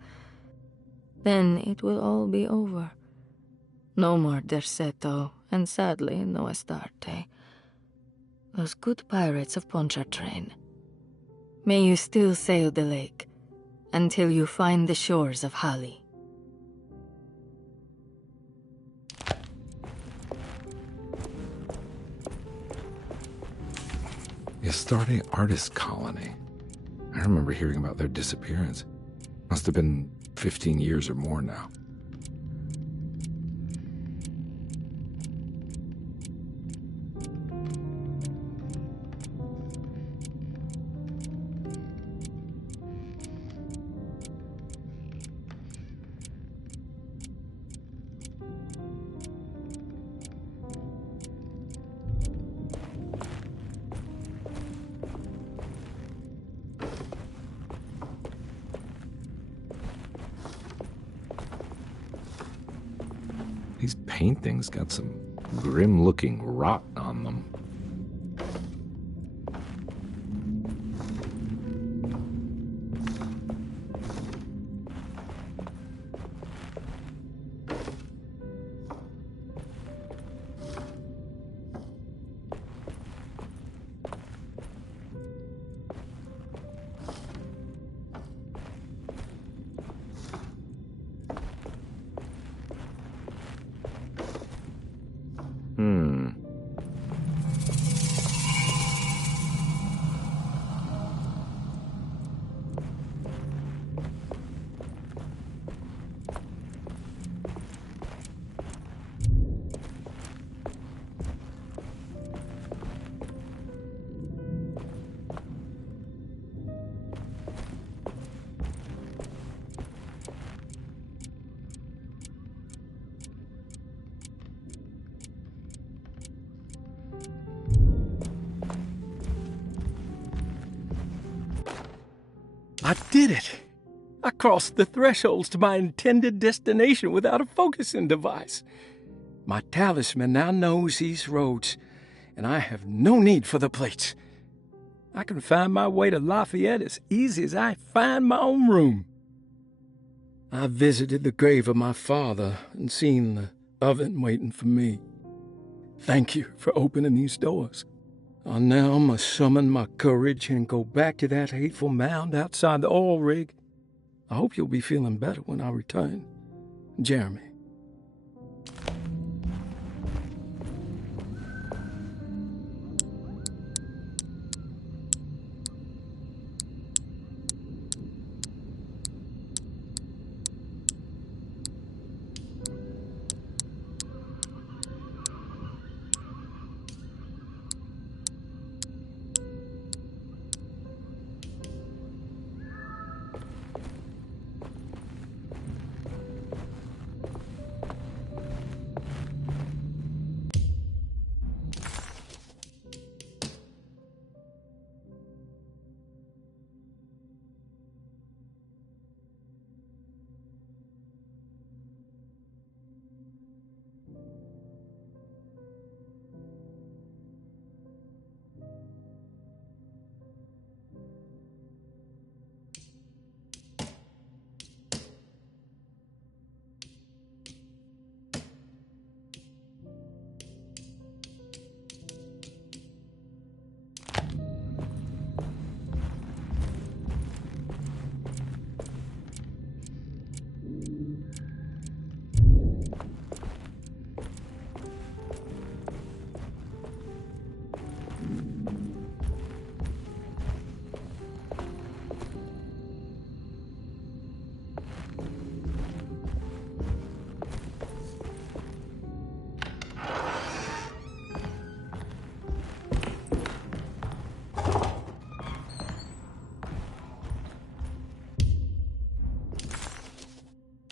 Then it will all be over. No more Derceto, and sadly no Astarte. Those good pirates of Pontchartrain. May you still sail the lake, until you find the shores of Hali. The Astarte Artist Colony. I remember hearing about their disappearance. Must have been 15 years or more now. These paintings got some grim-looking rot on them. I did it! I crossed the thresholds to my intended destination without a focusing device. My talisman now knows these roads, and I have no need for the plates. I can find my way to Lafayette as easy as I find my own room. I visited the grave of my father and seen the oven waiting for me. Thank you for opening these doors. I now must summon my courage and go back to that hateful mound outside the oil rig. I hope you'll be feeling better when I return. Jeremy.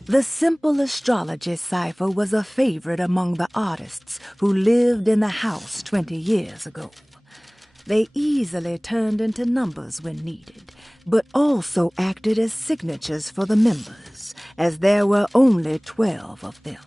The simple astrology cipher was a favorite among the artists who lived in the house 20 years ago. They easily turned into numbers when needed, but also acted as signatures for the members, as there were only 12 of them.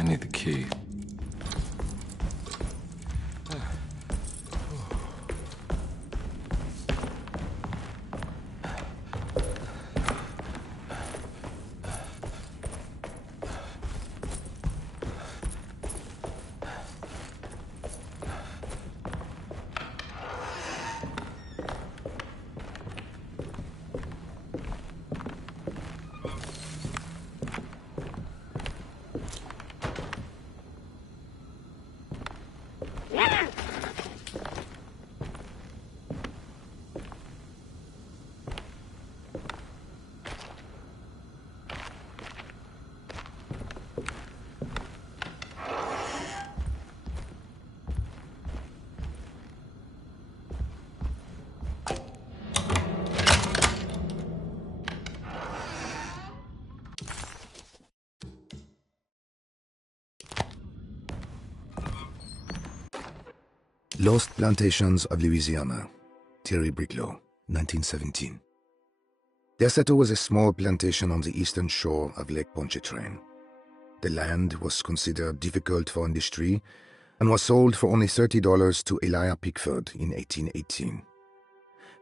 I need the key. Lost Plantations of Louisiana, Thierry Briclot, 1917. Derceto was a small plantation on the eastern shore of Lake Pontchartrain. The land was considered difficult for industry and was sold for only $30 to Elijah Pickford in 1818.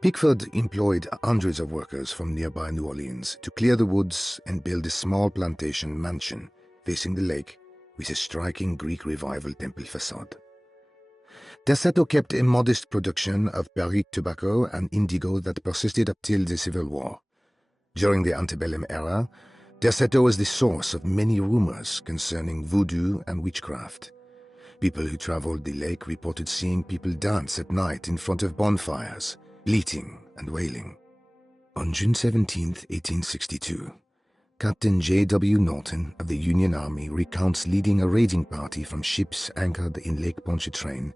Pickford employed hundreds of workers from nearby New Orleans to clear the woods and build a small plantation mansion facing the lake with a striking Greek Revival temple facade. Derceto kept a modest production of Barrique tobacco and indigo that persisted up till the Civil War. During the antebellum era, Derceto was the source of many rumors concerning voodoo and witchcraft. People who traveled the lake reported seeing people dance at night in front of bonfires, bleating and wailing. On June 17, 1862, Captain J.W. Norton of the Union Army recounts leading a raiding party from ships anchored in Lake Pontchartrain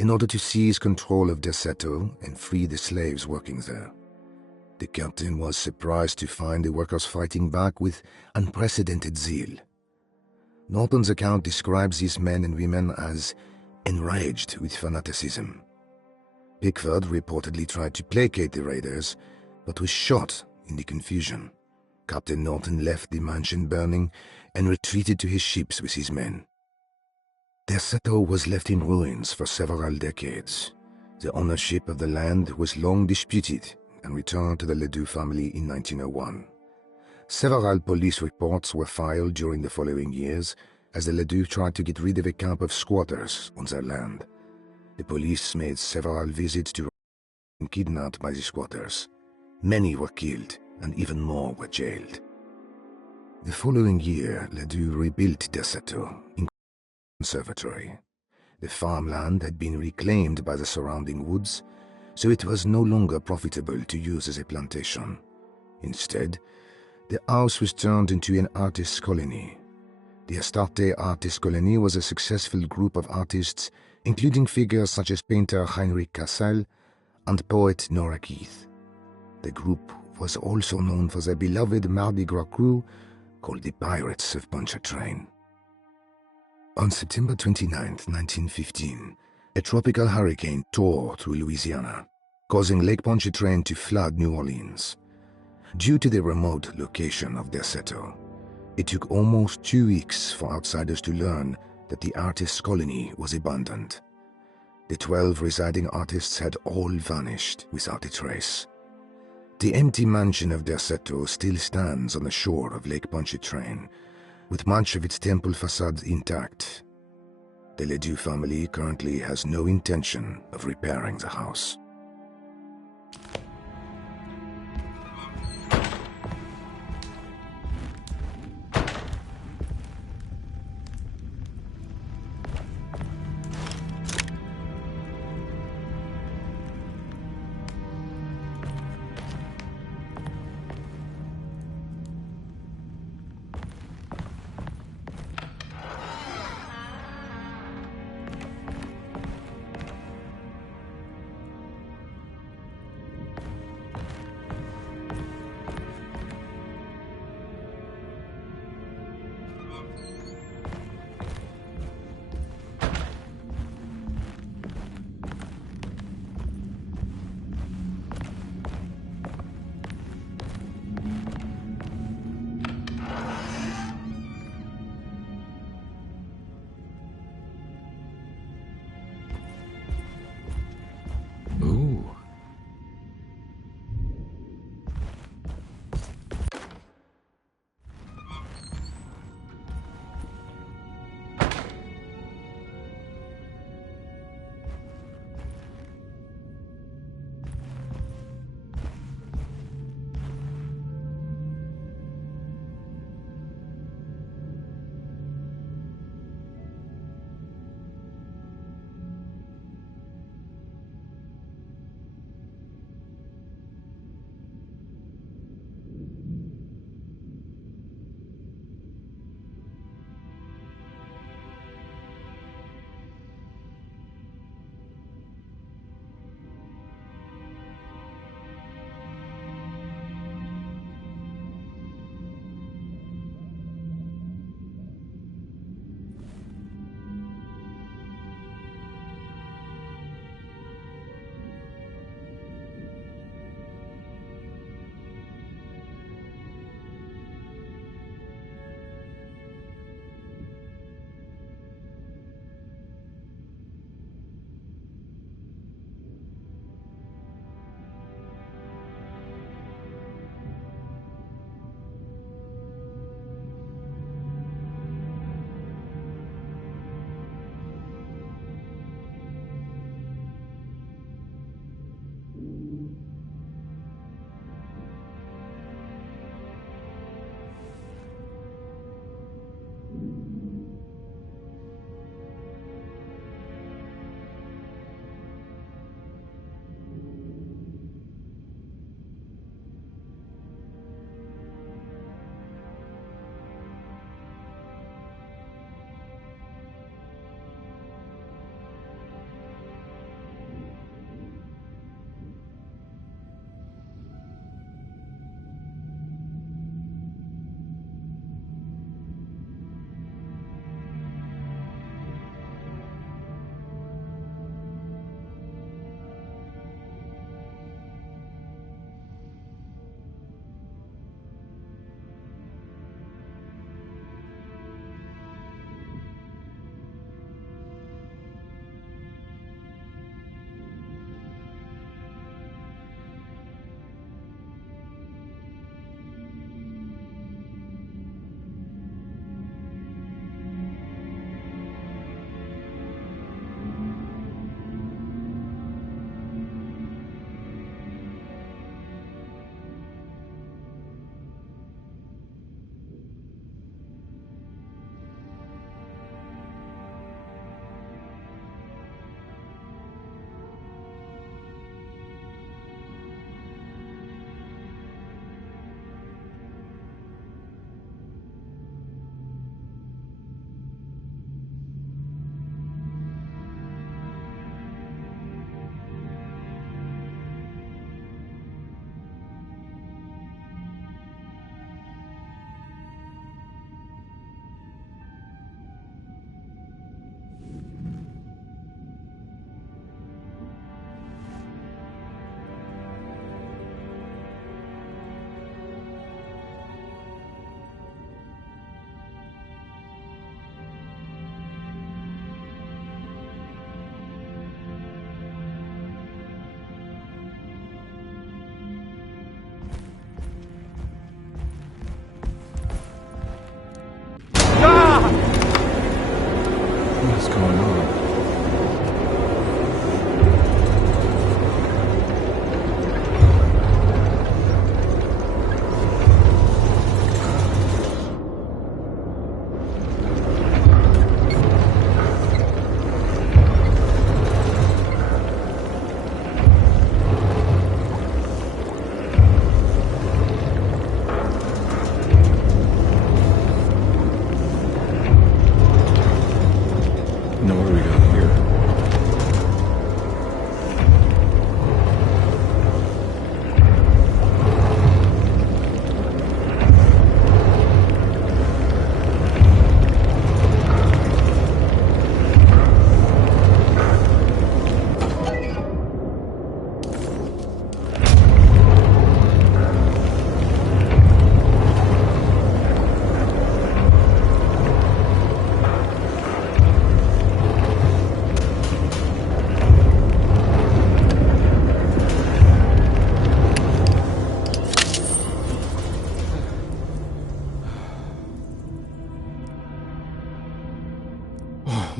in order to seize control of Derceto and free the slaves working there. The captain was surprised to find the workers fighting back with unprecedented zeal. Norton's account describes these men and women as enraged with fanaticism. Pickford reportedly tried to placate the raiders, but was shot in the confusion. Captain Norton left the mansion burning and retreated to his ships with his men. Derceto was left in ruins for several decades. The ownership of the land was long disputed and returned to the Ledoux family in 1901. Several police reports were filed during the following years as the Ledoux tried to get rid of a camp of squatters on their land. The police made several visits to kidnapped by the squatters. Many were killed, and even more were jailed. The following year, Ledoux rebuilt Derceto in conservatory. The farmland had been reclaimed by the surrounding woods, so it was no longer profitable to use as a plantation. Instead, the house was turned into an artist's colony. The Astarte Artist Colony was a successful group of artists, including figures such as painter Heinrich Cassel and poet Nora Keith. The group was also known for their beloved Mardi Gras crew called the Pirates of Pontchartrain. On September 29, 1915, a tropical hurricane tore through Louisiana, causing Lake Pontchartrain to flood New Orleans. Due to the remote location of Derceto, it took almost 2 weeks for outsiders to learn that the artists' colony was abandoned. The 12 residing artists had all vanished without a trace. The empty mansion of Derceto still stands on the shore of Lake Pontchartrain, with much of its temple facade intact. The Ledoux family currently has no intention of repairing the house.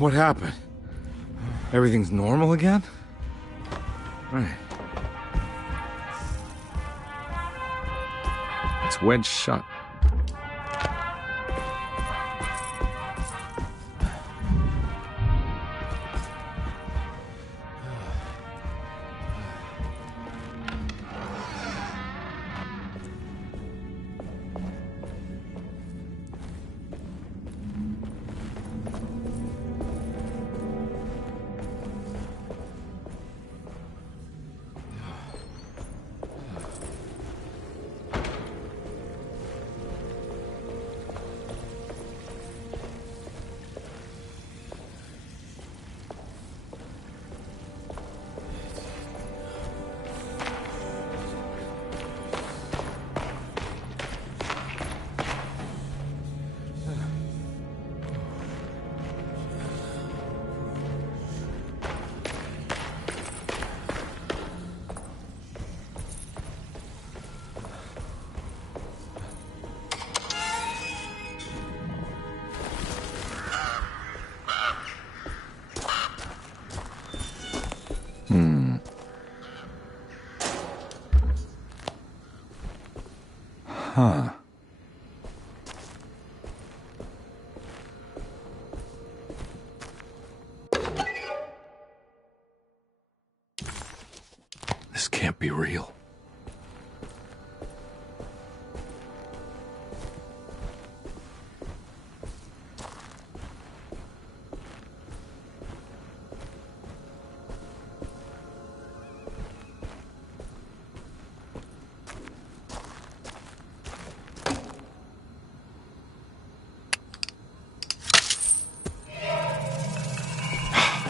What happened? Everything's normal again? Right. It's wedged shut. Huh. This can't be real.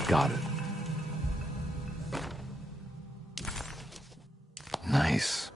Got it. Nice.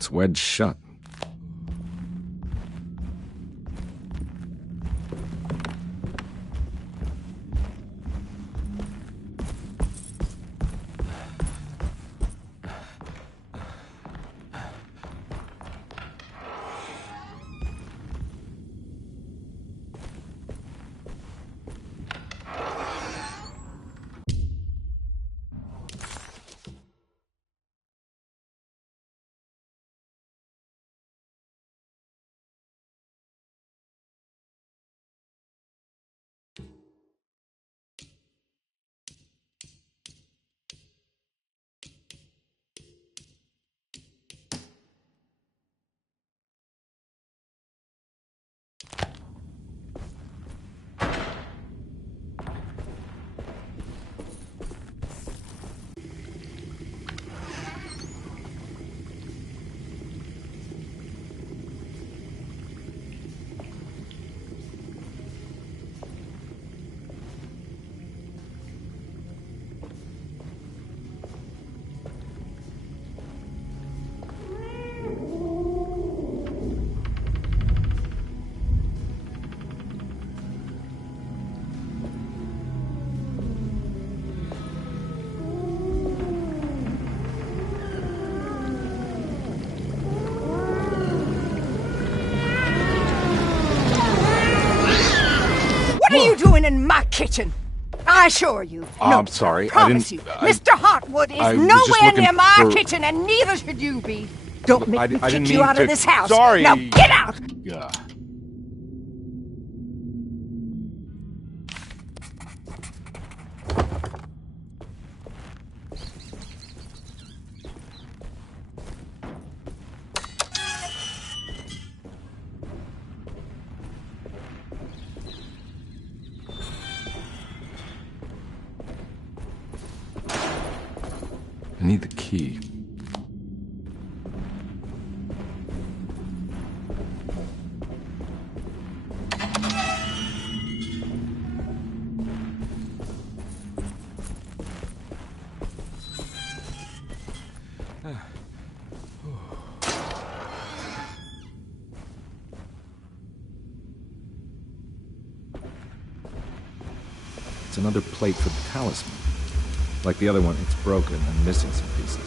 It's wedged shut. in my kitchen. I assure you. Oh, No, I'm sorry. Promise you. Mr. Hotwood is I was just nowhere looking near my for- kitchen, and neither should you be. Don't make me I didn't kick you mean out to- of this house. Sorry. Now get out! Yeah. I need the key. It's another plate for the talisman. Like the other one, it's broken and missing some pieces.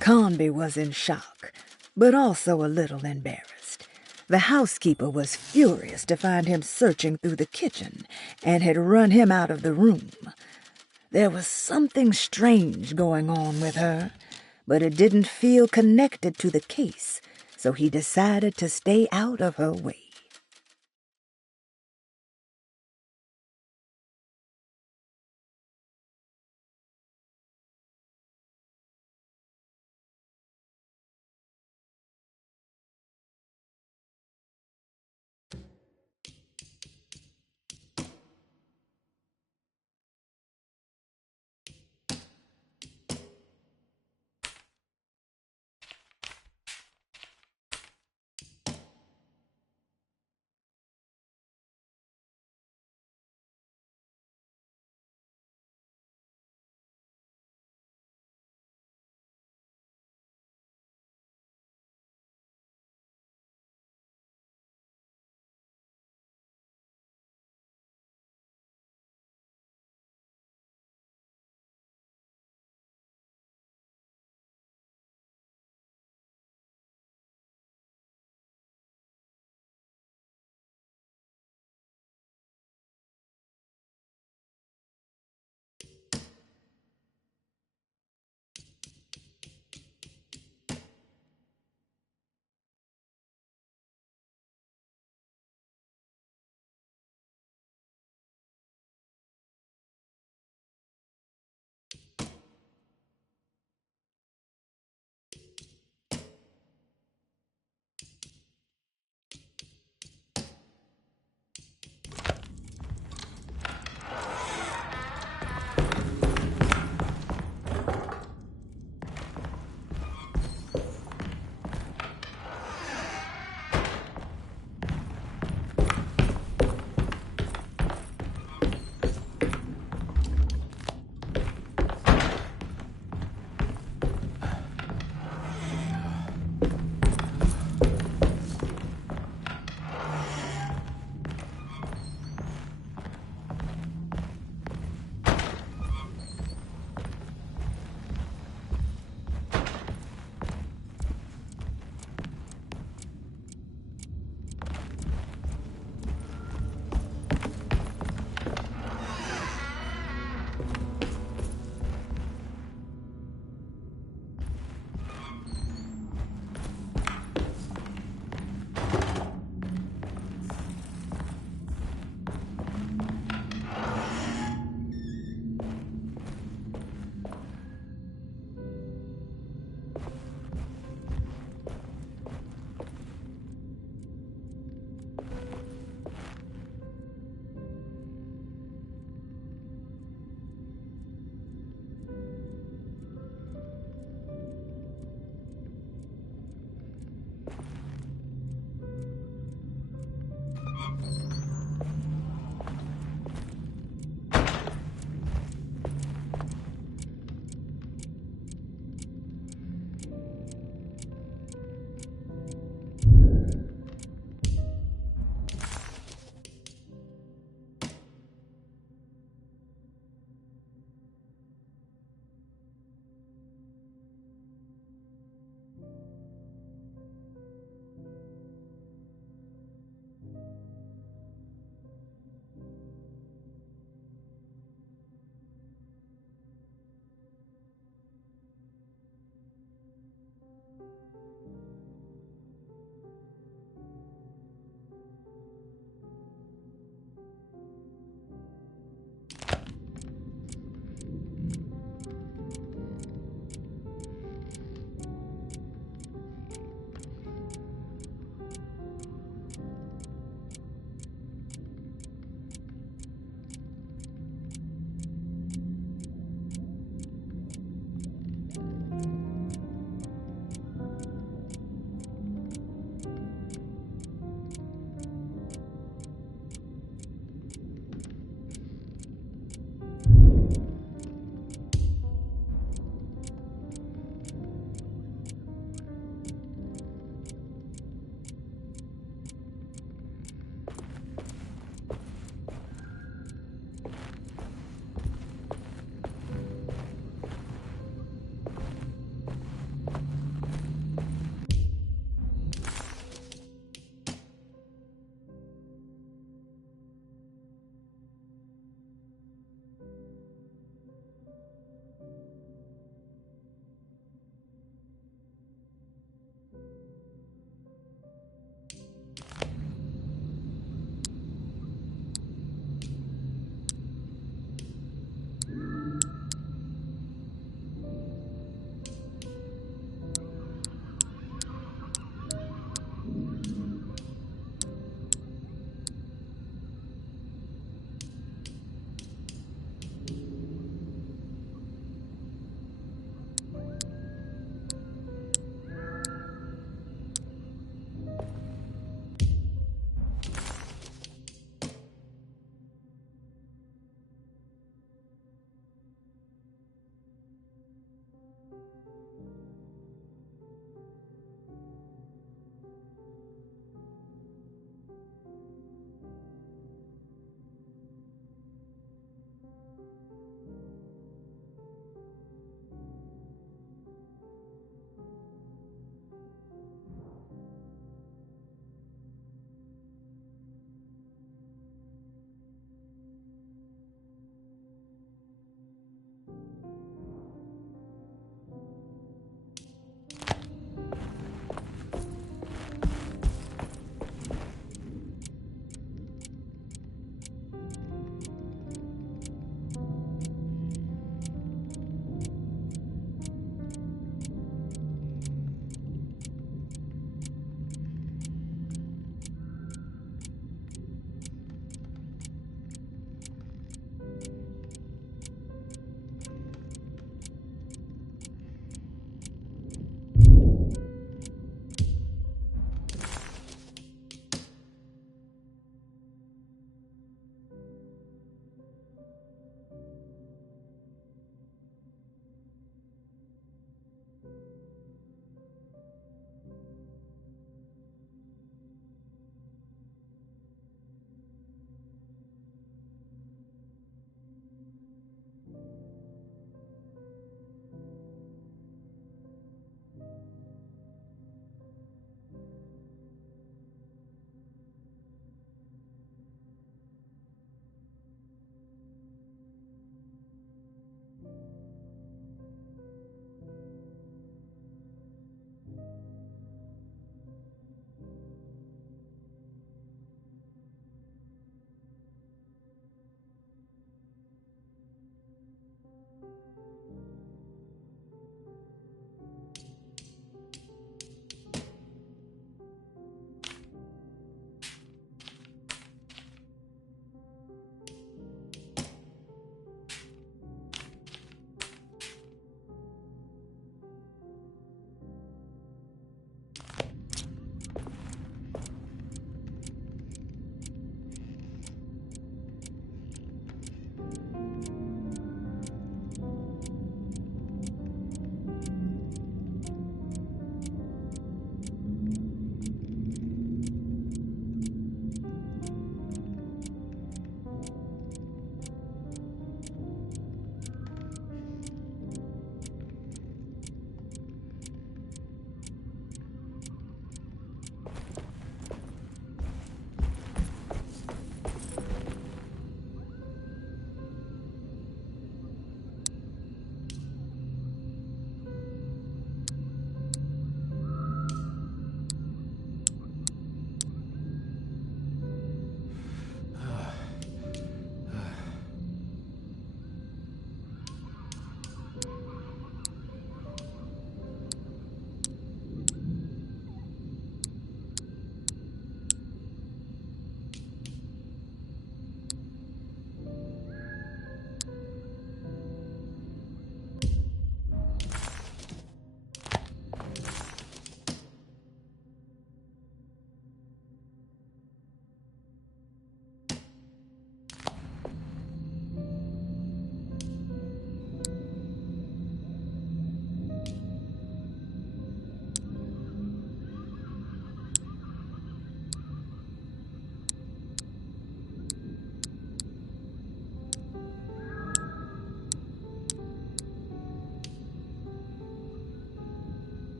Conby was in shock, but also a little embarrassed. The housekeeper was furious to find him searching through the kitchen and had run him out of the room. There was something strange going on with her, but it didn't feel connected to the case, so he decided to stay out of her way.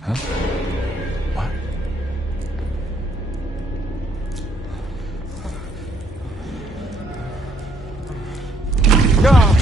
Huh? What? God!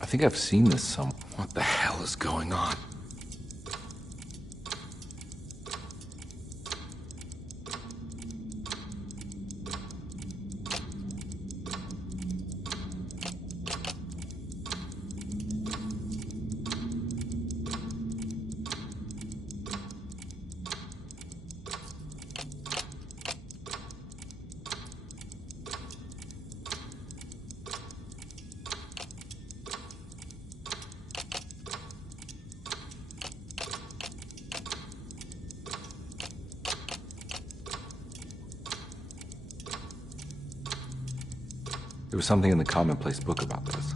I think I've seen this somewhere. What the hell is going on? There was something in the commonplace book about this.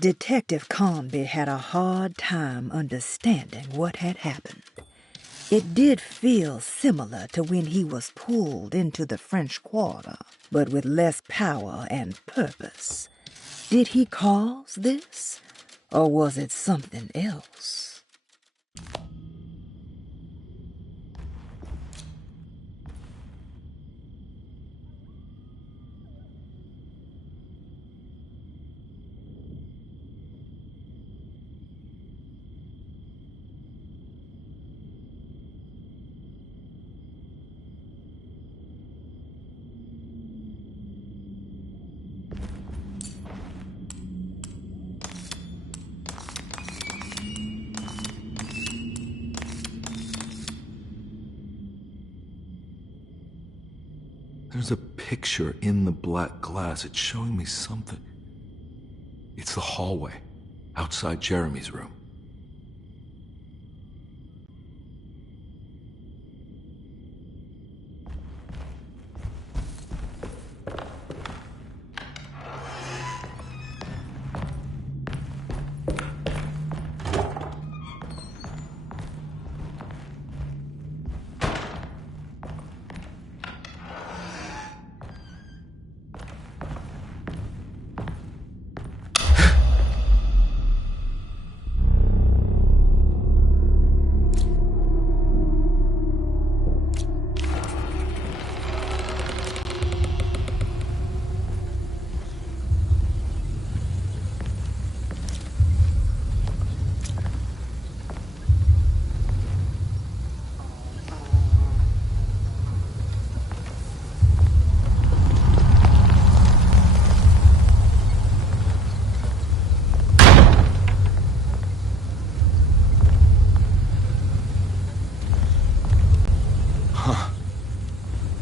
Detective Conby had a hard time understanding what had happened. It did feel similar to when he was pulled into the French Quarter, but with less power and purpose. Did he cause this, or was it something else? There's a picture in the black glass. It's showing me something. It's the hallway outside Jeremy's room.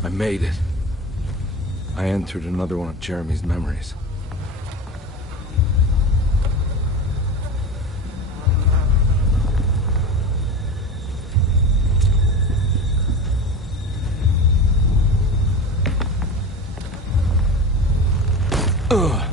I made it. I entered another one of Jeremy's memories. Ugh.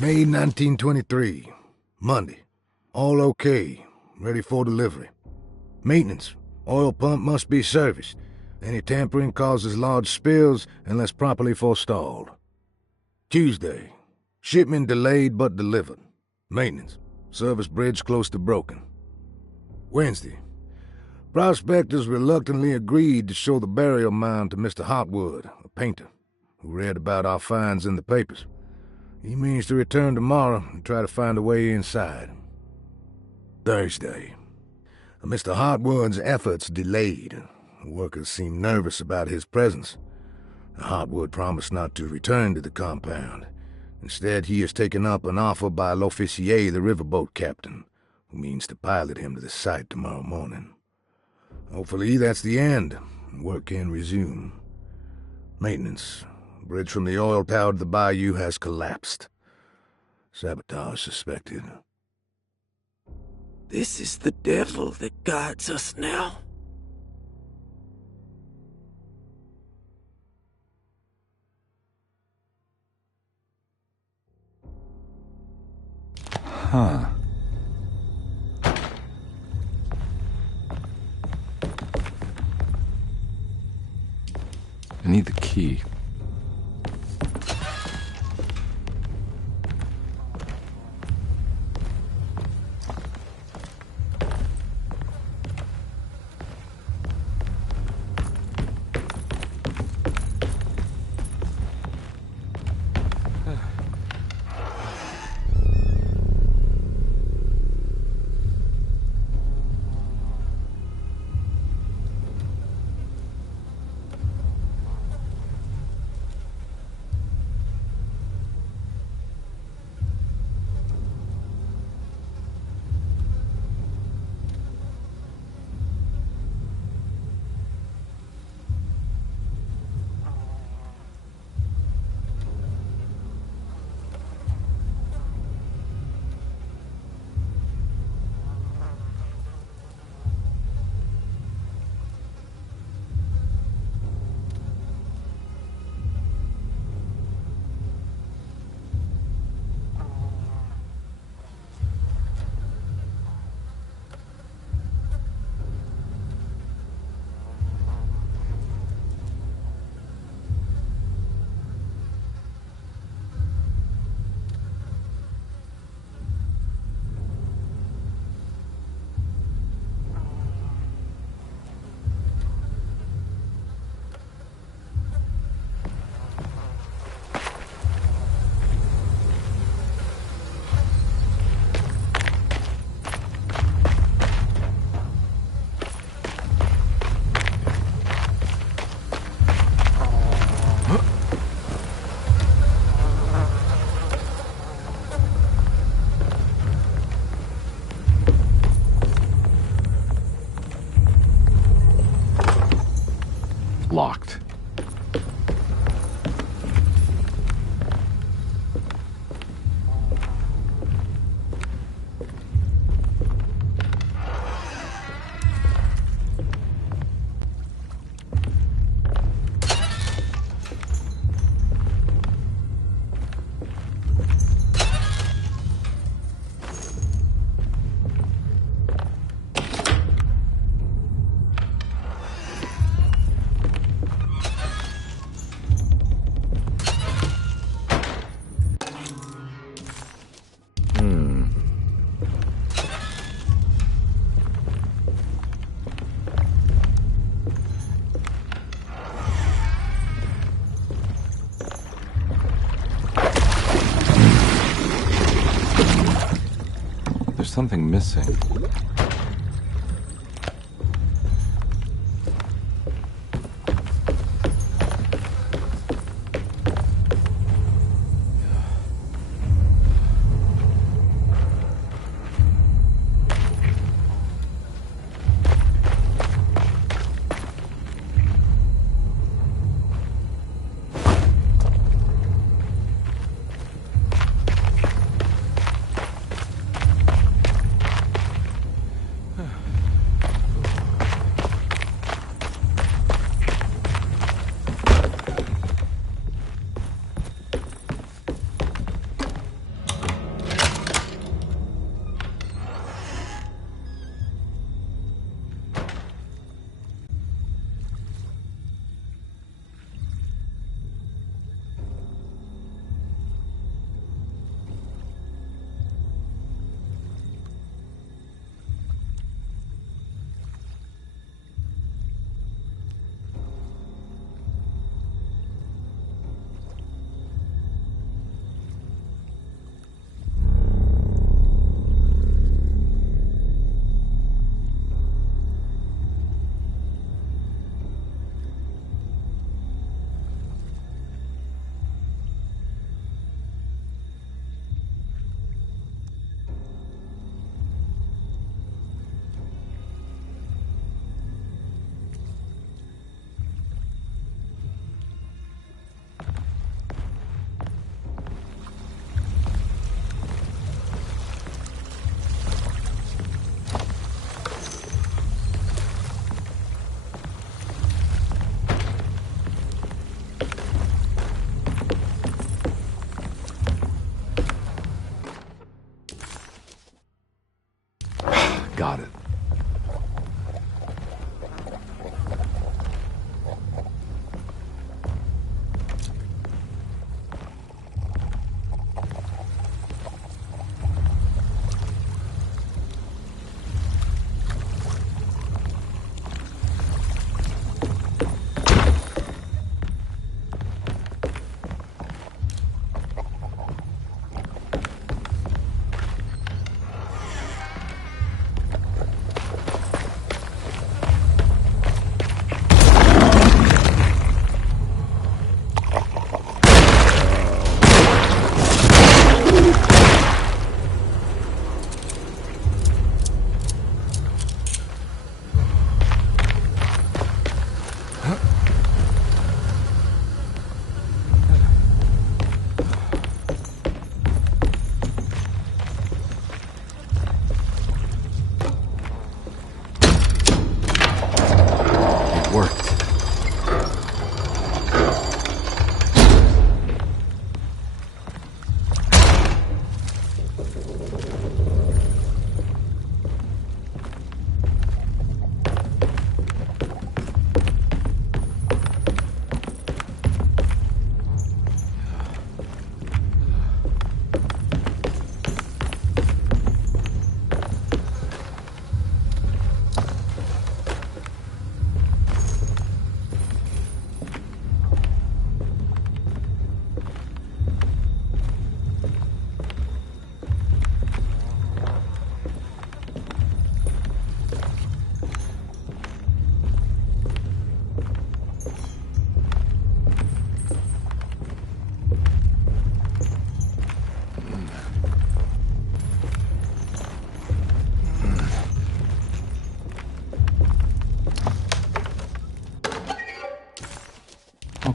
May 1923, Monday. All okay, ready for delivery. Maintenance. Oil pump must be serviced. Any tampering causes large spills unless properly forestalled. Tuesday. Shipment delayed but delivered. Maintenance. Service bridge close to broken. Wednesday. Prospectors reluctantly agreed to show the burial mound to Mr. Hotwood, a painter, who read about our finds in the papers. He means to return tomorrow and try to find a way inside. Thursday. Mr. Hotwood's efforts delayed. The workers seemed nervous about his presence. Hotwood promised not to return to the compound. Instead, he has taken up an offer by L'Officier, the riverboat captain, who means to pilot him to the site tomorrow morning. Hopefully that's the end. Work can resume. Maintenance. Bridge from the oil tower to the bayou has collapsed. Sabotage suspected. This is the devil that guides us now. Huh. I need the key. Locked. something missing. Got it.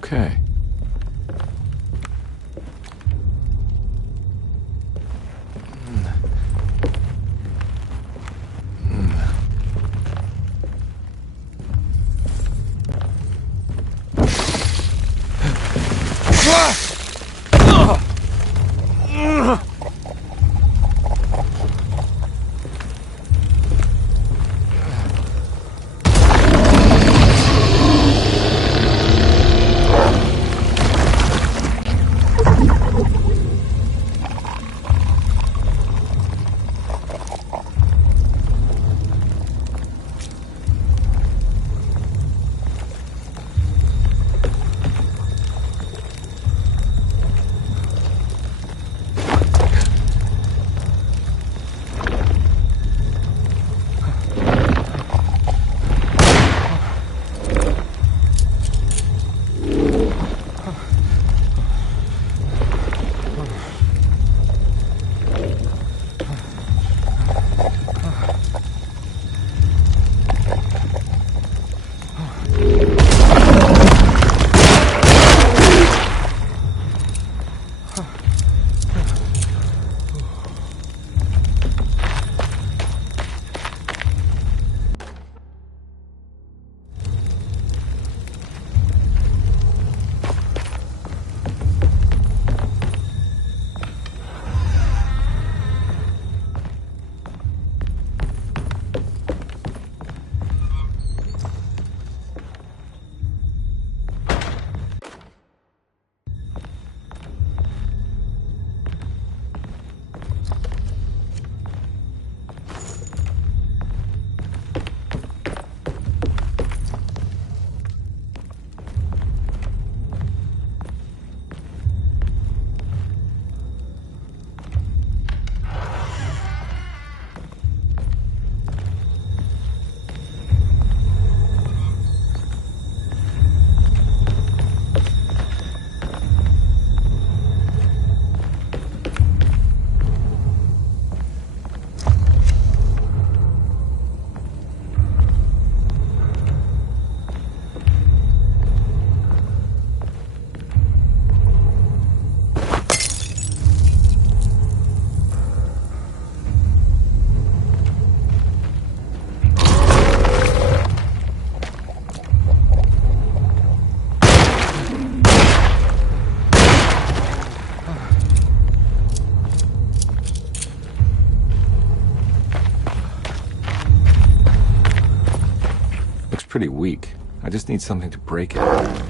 Okay. Looks pretty weak. I just need something to break it.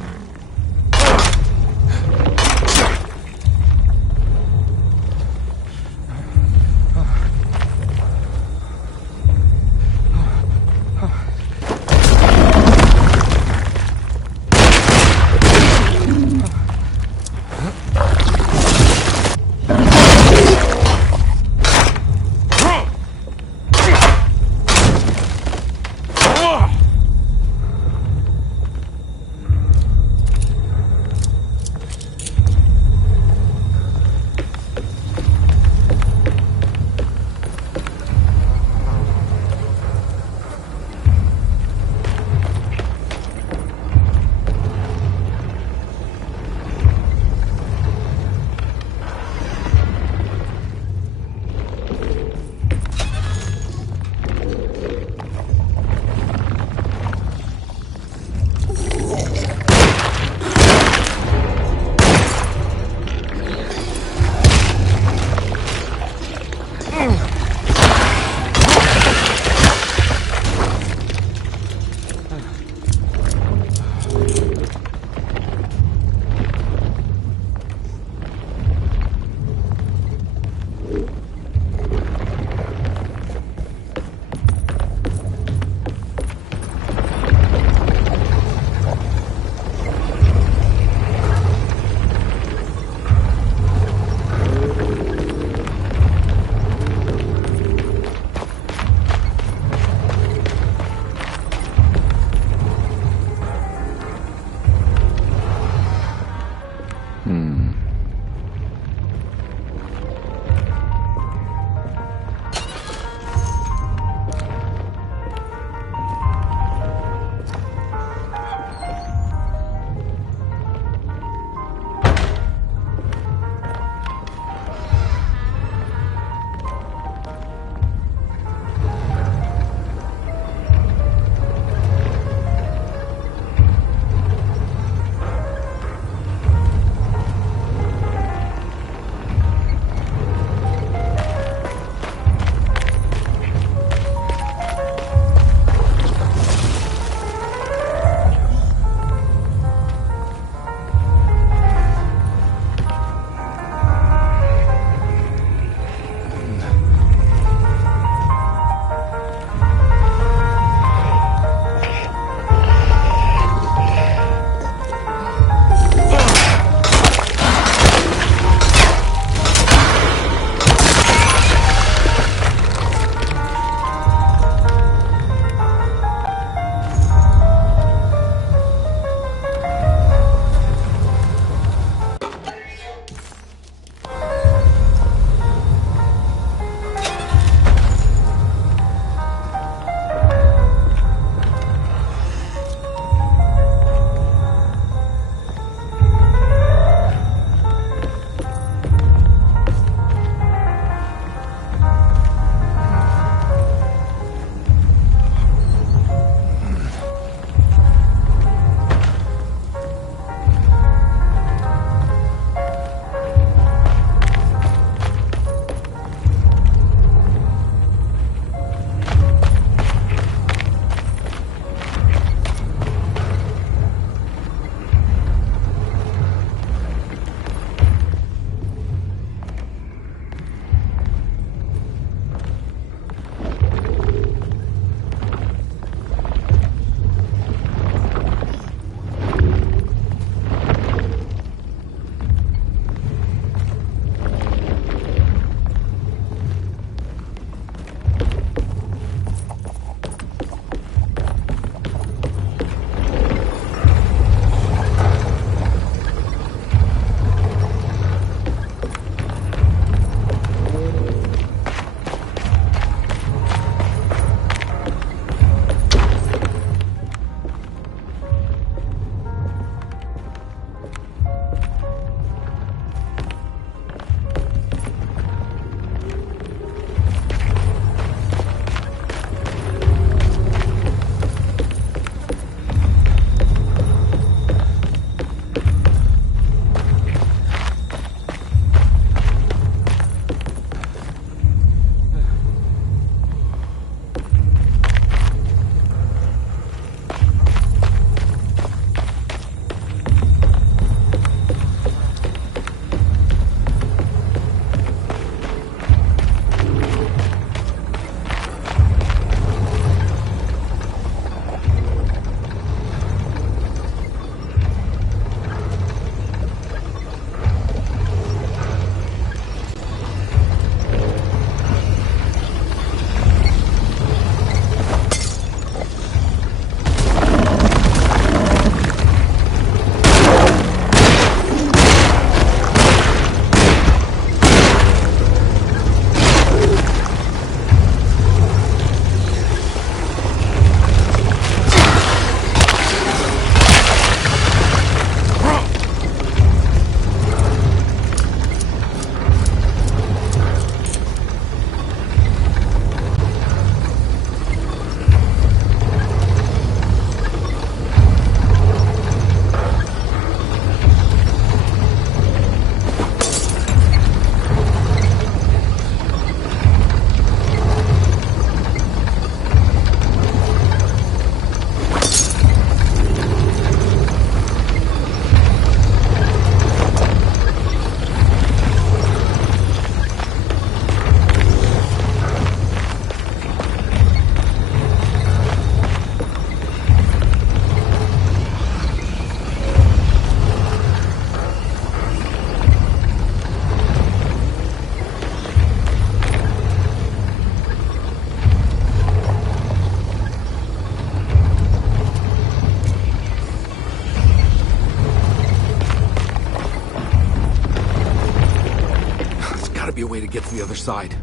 get to the other side.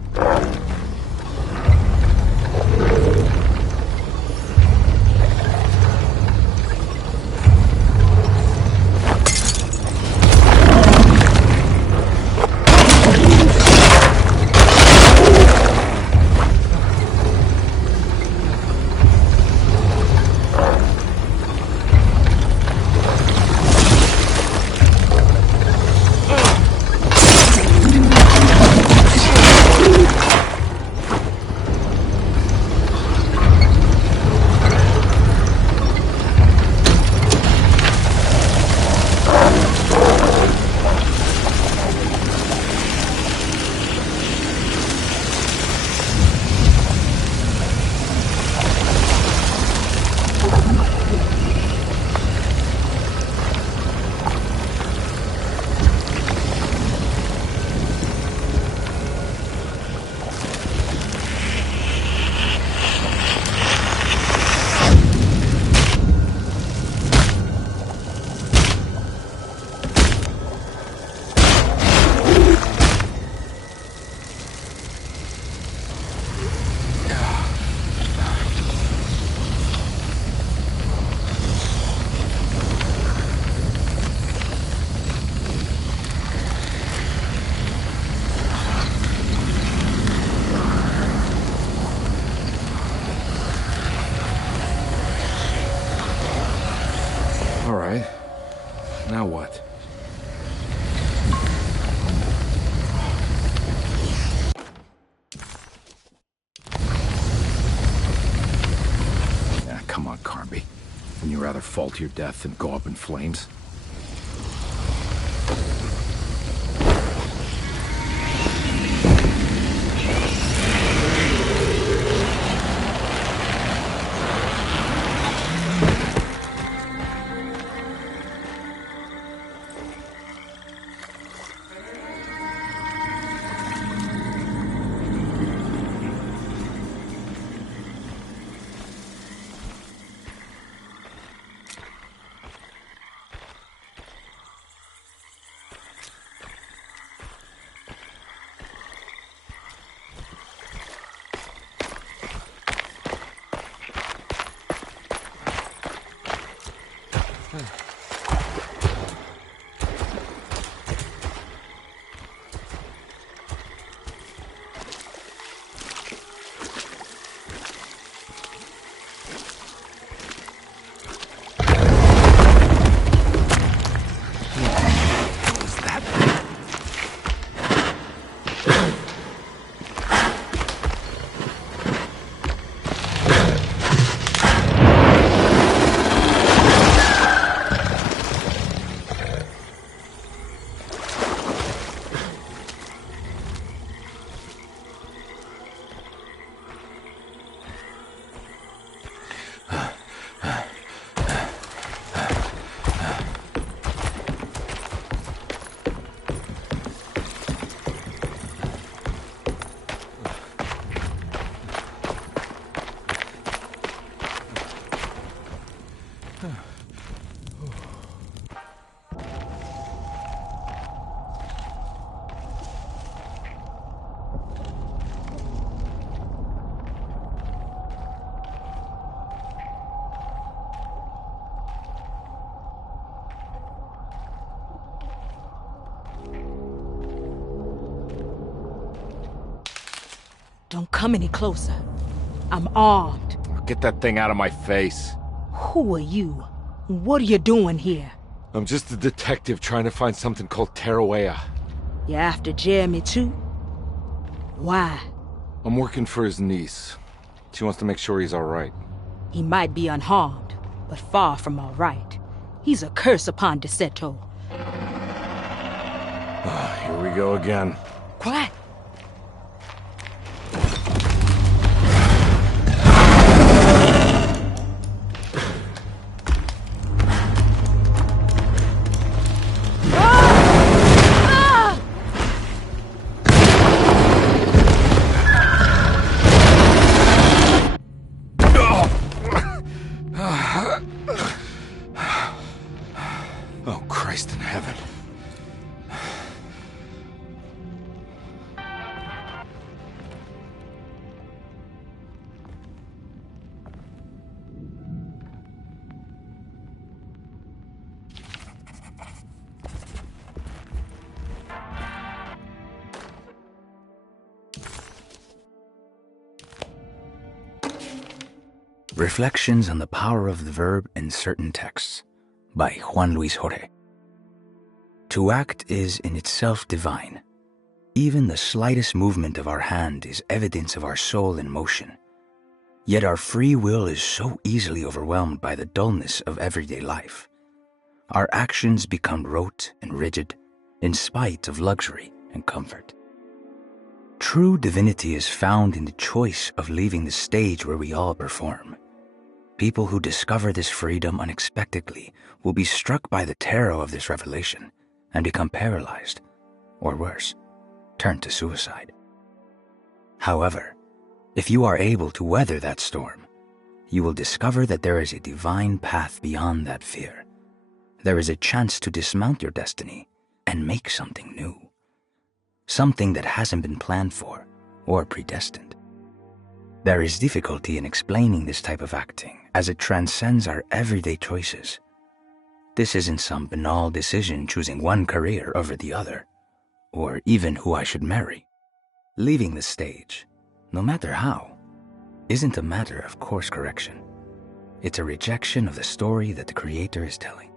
All right. Now what? Ah, come on, Carnby. Wouldn't you rather fall to your death than go up in flames? Don't come any closer. I'm armed. Get that thing out of my face. Who are you? What are you doing here? I'm just a detective trying to find something called Tarawea. You after Jeremy too? Why? I'm working for his niece. She wants to make sure he's all right. He might be unharmed, but far from all right. He's a curse upon Deseto. Here we go again. Quiet. Oh, Christ in heaven. Reflections on the Power of the Verb in Certain Texts by Juan Luis Jorge. To act is in itself divine. Even the slightest movement of our hand is evidence of our soul in motion. Yet our free will is so easily overwhelmed by the dullness of everyday life. Our actions become rote and rigid in spite of luxury and comfort. True divinity is found in the choice of leaving the stage where we all perform. People who discover this freedom unexpectedly will be struck by the terror of this revelation and become paralyzed, or worse, turn to suicide. However, if you are able to weather that storm, you will discover that there is a divine path beyond that fear. There is a chance to dismount your destiny and make something new. Something that hasn't been planned for or predestined. There is difficulty in explaining this type of acting as it transcends our everyday choices. This isn't some banal decision choosing one career over the other, or even who I should marry. Leaving the stage, no matter how, isn't a matter of course correction. It's a rejection of the story that the Creator is telling.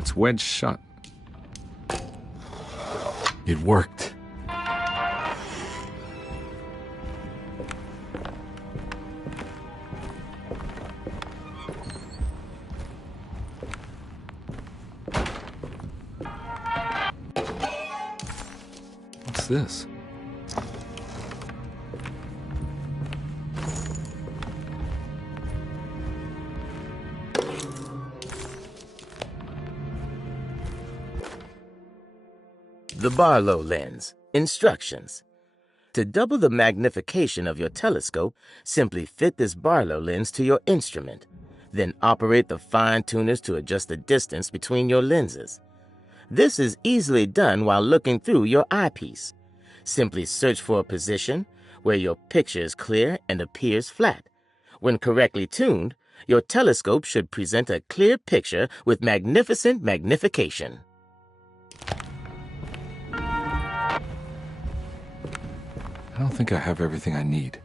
It's wedged shut. It worked. What's this? The Barlow lens. Instructions. To double the magnification of your telescope, simply fit this Barlow lens to your instrument. Then operate the fine tuners to adjust the distance between your lenses. This is easily done while looking through your eyepiece. Simply search for a position where your picture is clear and appears flat. When correctly tuned, your telescope should present a clear picture with magnificent magnification. I don't think I have everything I need.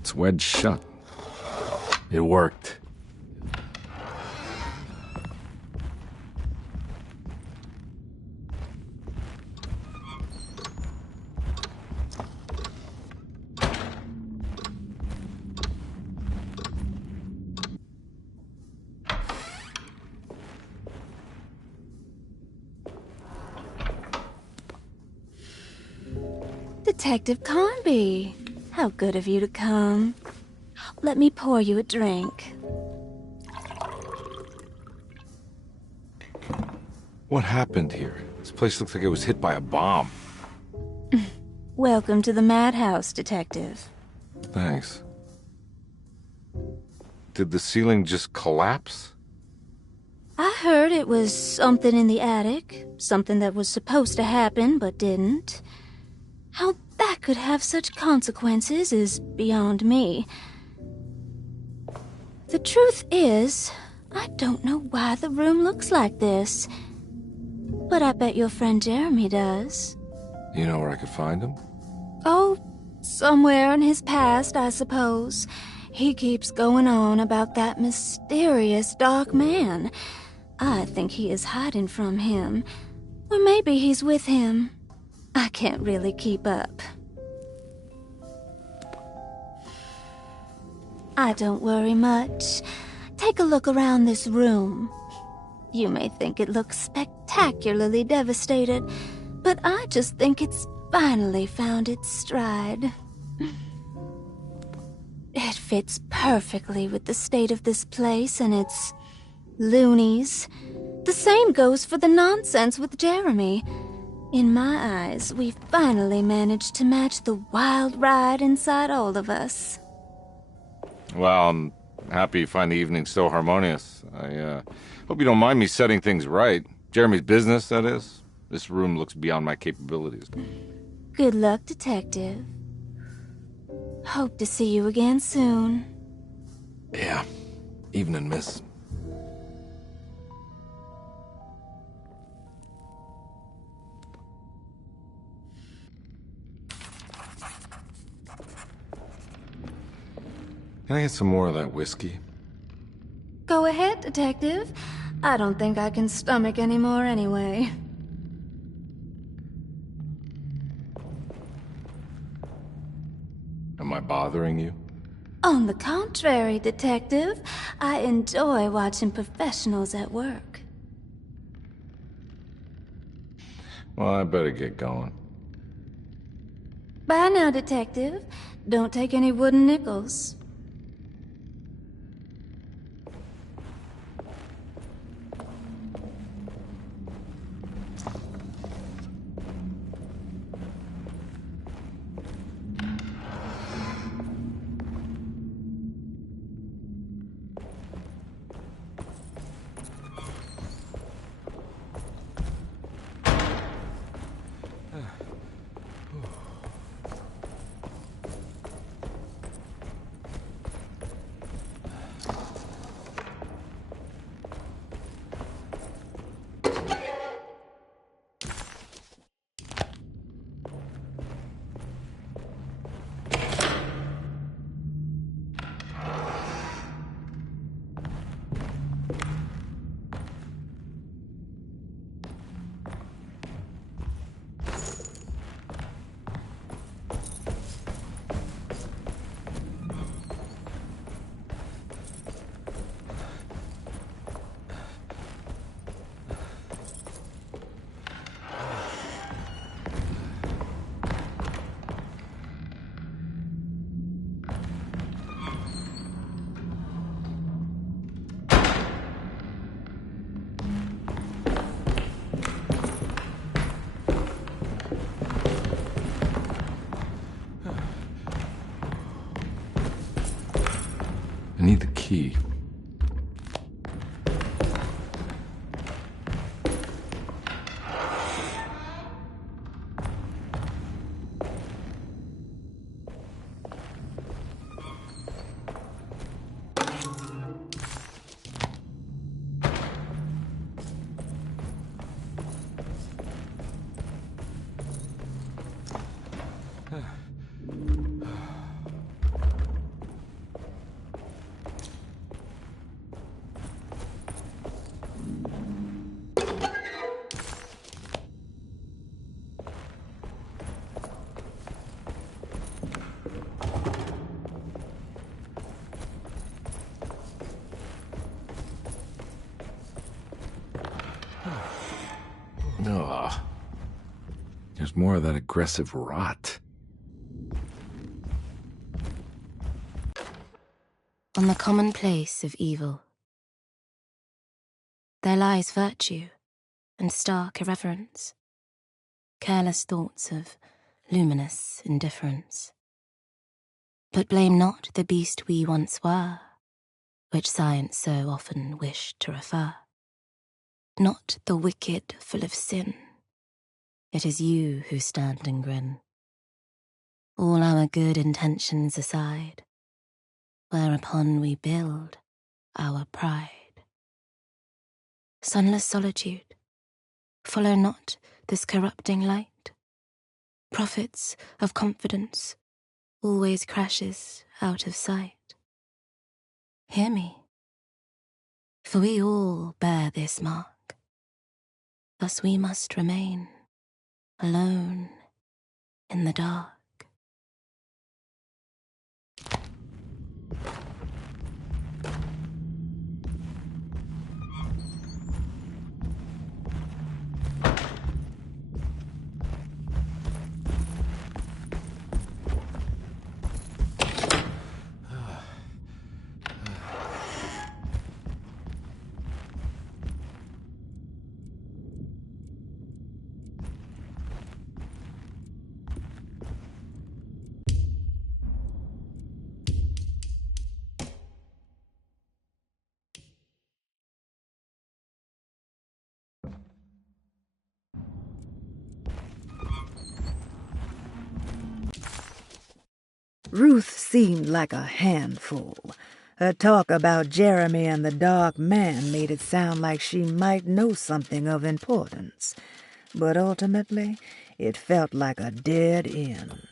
It's wedged shut. It worked. Detective Conby, how good of you to come. Let me pour you a drink. What happened here? This place looks like it was hit by a bomb. Welcome to the madhouse, Detective. Thanks. Did the ceiling just collapse? I heard it was something in the attic, something that was supposed to happen but didn't. How that could have such consequences is beyond me. The truth is, I don't know why the room looks like this. But I bet your friend Jeremy does. You know where I could find him? Oh, somewhere in his past, I suppose. He keeps going on about that mysterious dark man. I think he is hiding from him. Or maybe he's with him. I can't really keep up. I don't worry much. Take a look around this room. You may think it looks spectacularly devastated, but I just think it's finally found its stride. It fits perfectly with the state of this place and its loonies. The same goes for the nonsense with Jeremy. In my eyes, we've finally managed to match the wild ride inside all of us. Well, I'm happy you find the evening so harmonious. I hope you don't mind me setting things right. Jeremy's business, that is. This room looks beyond my capabilities. Good luck, Detective. Hope to see you again soon. Yeah. Evening, miss. Can I get some more of that whiskey? Go ahead, Detective. I don't think I can stomach any more anyway. Am I bothering you? On the contrary, Detective, I enjoy watching professionals at work. Well, I better get going. Bye now, Detective. Don't take any wooden nickels. I need the key. Ugh. There's more of that aggressive rot. On the commonplace of evil, there lies virtue and stark irreverence, careless thoughts of luminous indifference. But blame not the beast we once were, which science so often wished to refer. Not the wicked full of sin, it is you who stand and grin. All our good intentions aside, whereupon we build our pride. Sunless solitude, follow not this corrupting light. Prophets of confidence always crashes out of sight. Hear me. For we all bear this mark. Thus we must remain alone in the dark. Ruth seemed like a handful. Her talk about Jeremy and the Dark Man made it sound like she might know something of importance, but ultimately it felt like a dead end.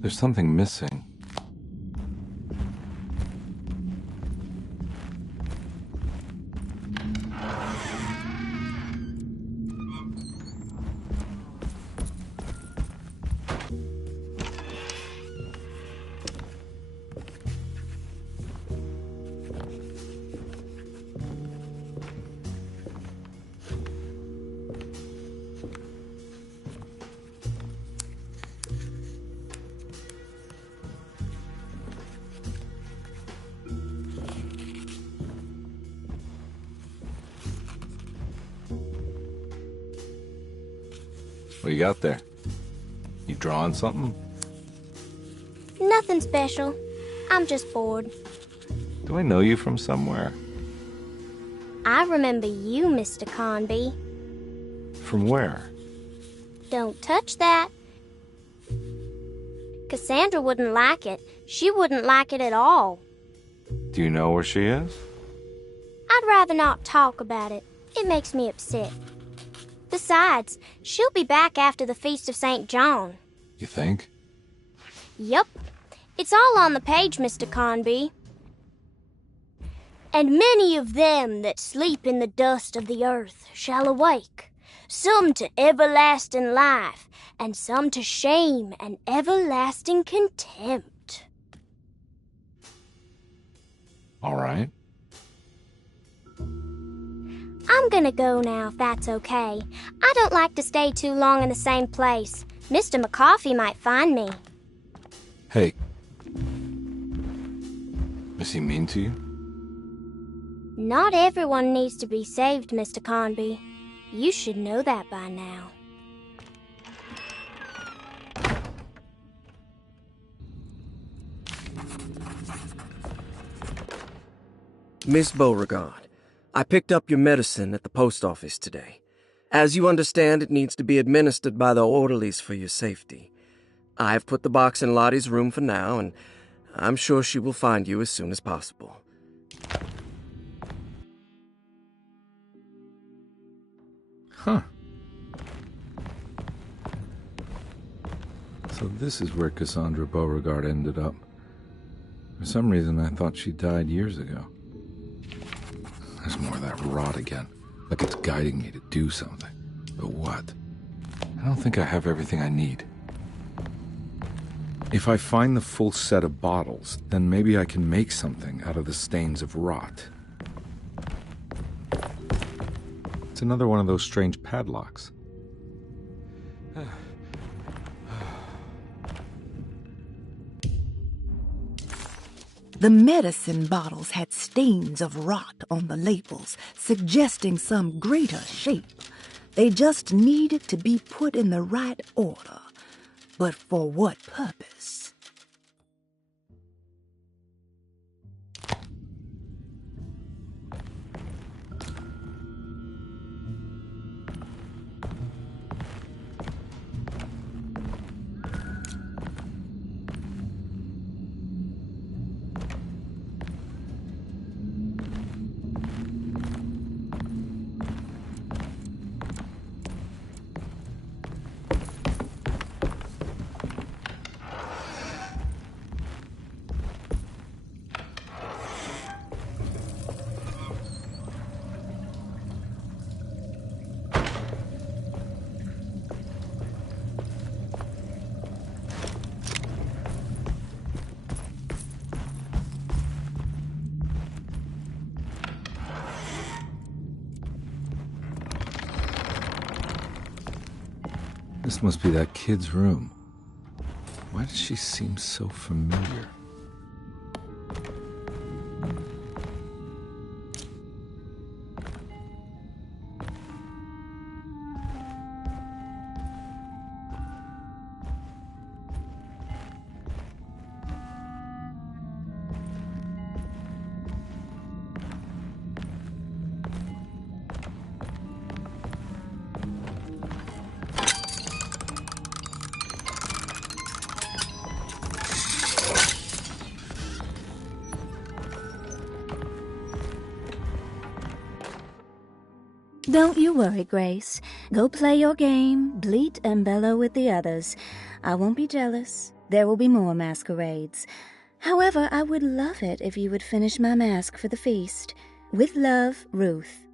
There's something missing. What you got there? You drawing something? Nothing special. I'm just bored. Do I know you from somewhere? I remember you, Mr. Conby. From where? Don't touch that. Cassandra wouldn't like it. She wouldn't like it at all. Do you know where she is? I'd rather not talk about it. It makes me upset. Besides, she'll be back after the Feast of St. John. You think? Yup. It's all on the page, Mr. Conby. And many of them that sleep in the dust of the earth shall awake, some to everlasting life, and some to shame and everlasting contempt. All right. I'm gonna go now, if that's okay. I don't like to stay too long in the same place. Mr. McCoffey might find me. Hey. Is he mean to you? Not everyone needs to be saved, Mr. Conby. You should know that by now. Miss Beauregard, I picked up your medicine at the post office today. As you understand, it needs to be administered by the orderlies for your safety. I have put the box in Lottie's room for now, and I'm sure she will find you as soon as possible. Huh. So this is where Cassandra Beauregard ended up. For some reason, I thought she died years ago. There's more of that rot again. Like it's guiding me to do something. But what? I don't think I have everything I need. If I find the full set of bottles, then maybe I can make something out of the stains of rot. It's another one of those strange padlocks. The medicine bottles had stains of rot on the labels, suggesting some greater shape. They just needed to be put in the right order. But for what purpose? This must be that kid's room. Why does she seem so familiar? Don't you worry, Grace. Go play your game, bleat and bellow with the others. I won't be jealous. There will be more masquerades. However, I would love it if you would finish my mask for the feast. With love, Ruth.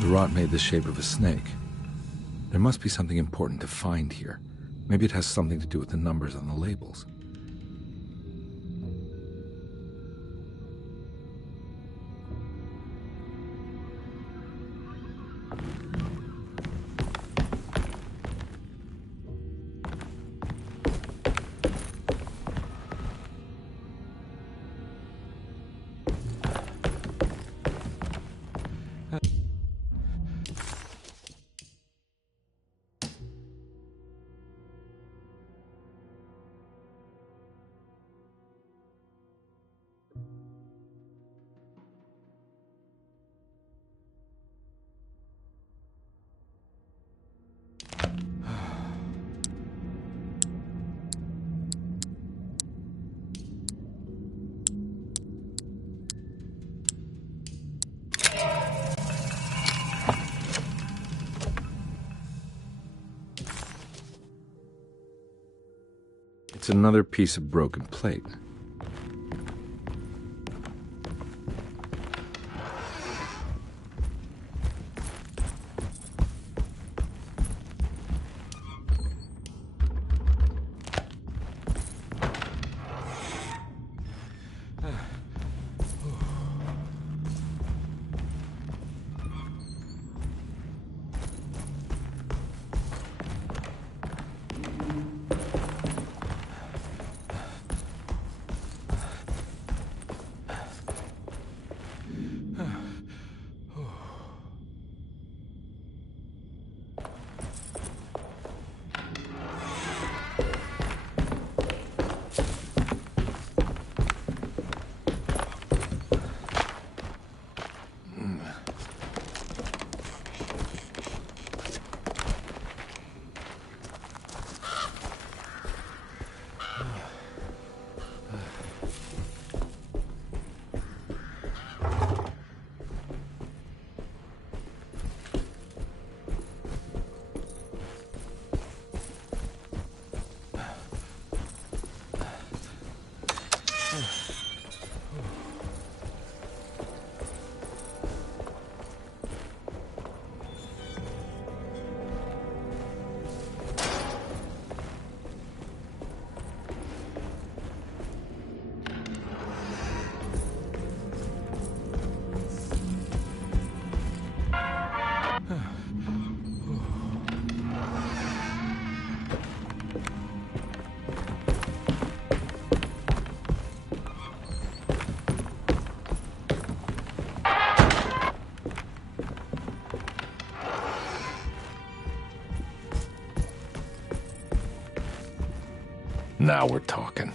The rot made the shape of a snake. There must be something important to find here. Maybe it has something to do with the numbers on the labels. It's another piece of broken plate. Now we're talking.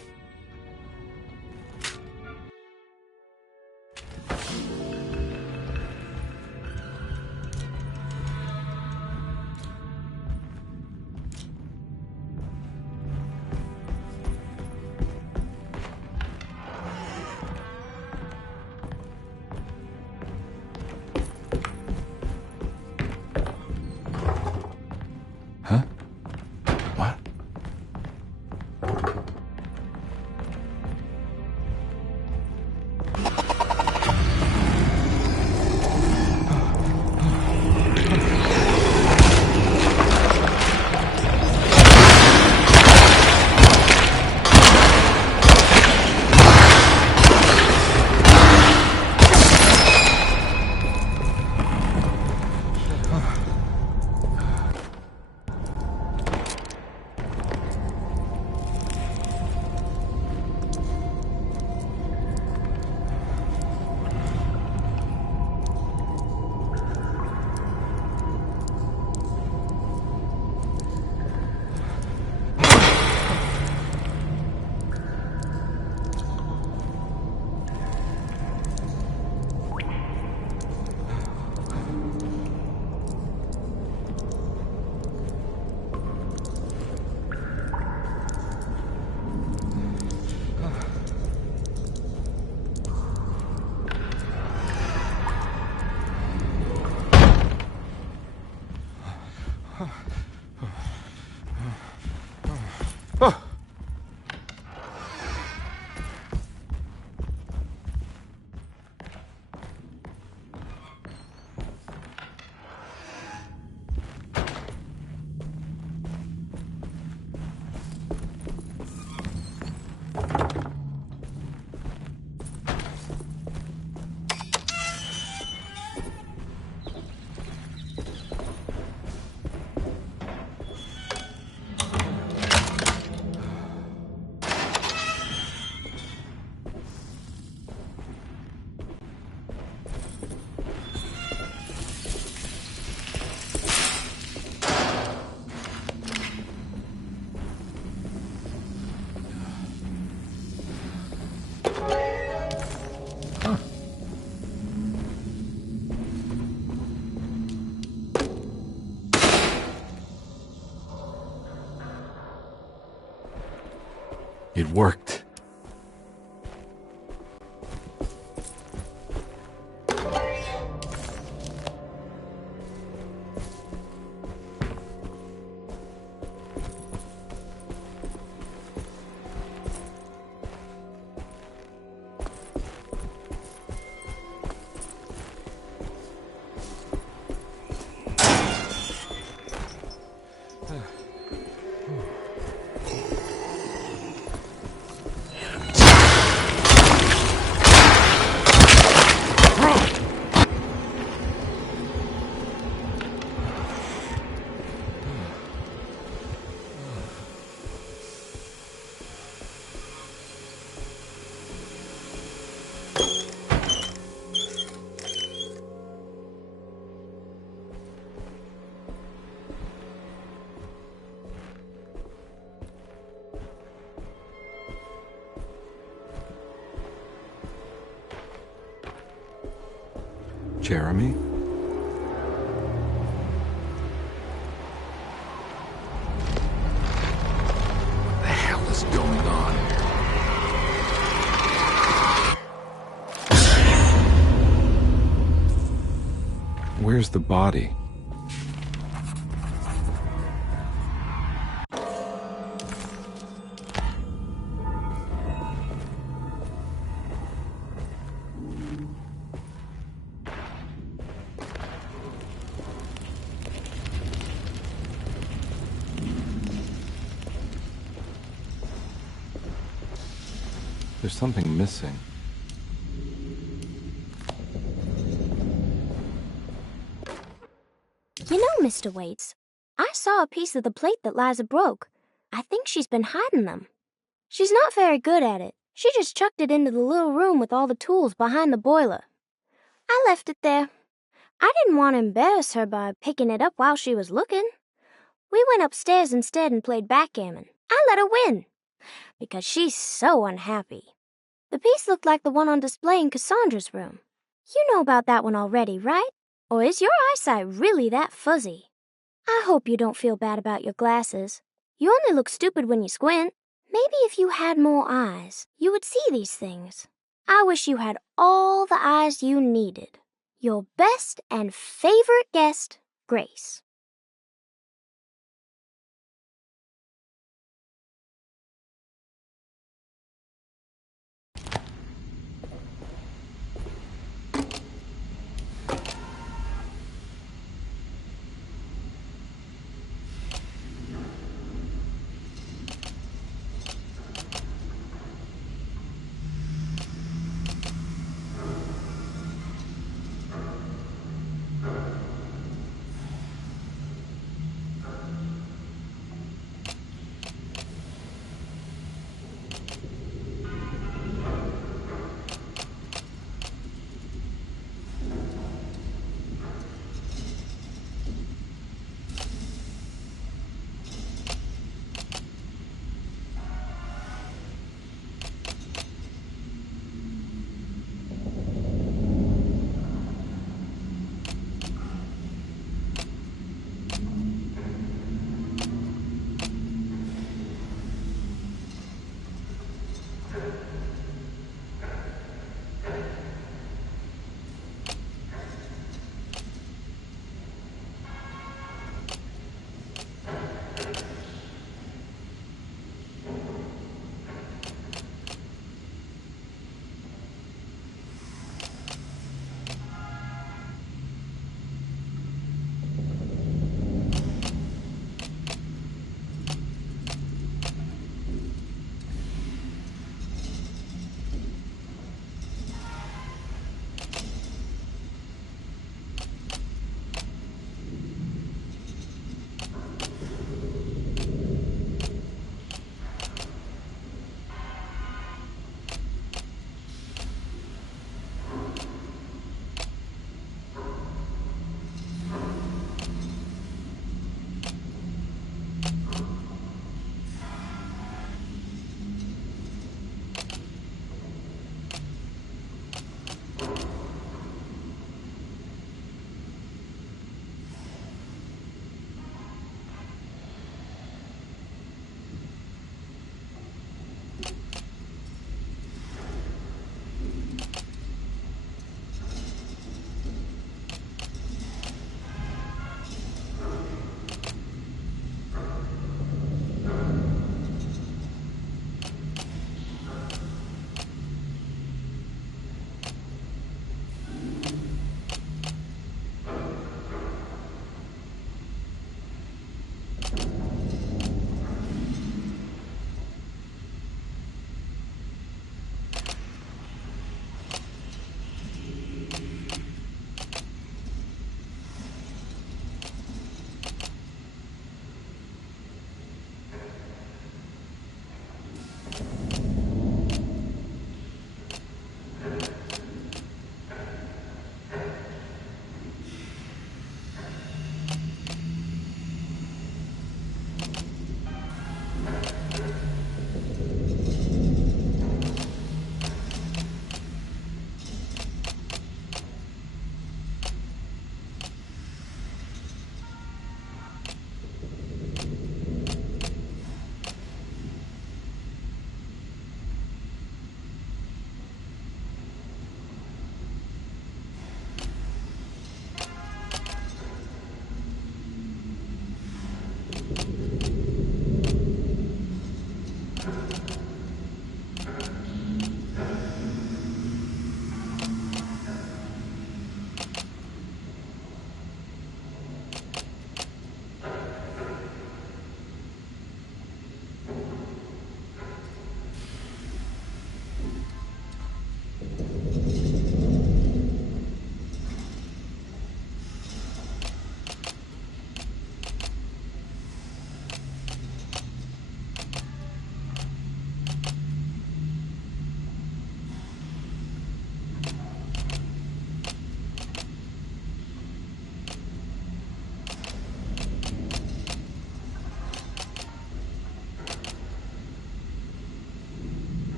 It worked. Jeremy? What the hell is going on here? Where's the body? There's something missing. You know, Mr. Waits, I saw a piece of the plate that Liza broke. I think she's been hiding them. She's not very good at it. She just chucked it into the little room with all the tools behind the boiler. I left it there. I didn't want to embarrass her by picking it up while she was looking. We went upstairs instead and played backgammon. I let her win, because she's so unhappy. The piece looked like the one on display in Cassandra's room. You know about that one already, right? Or is your eyesight really that fuzzy? I hope you don't feel bad about your glasses. You only look stupid when you squint. Maybe if you had more eyes, you would see these things. I wish you had all the eyes you needed. Your best and favorite guest, Grace.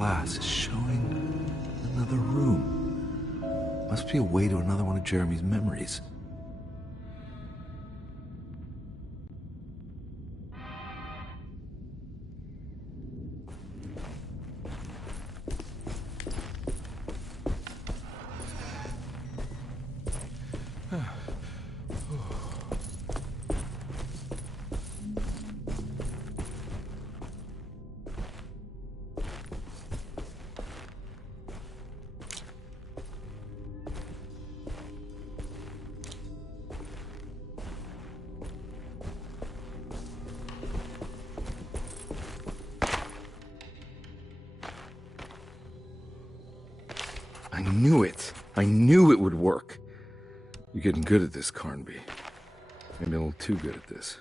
glass is showing another room. Must be a way to another one of Jeremy's memories. I knew it. I knew it would work. You're getting good at this, Carnby. Maybe a little too good at this.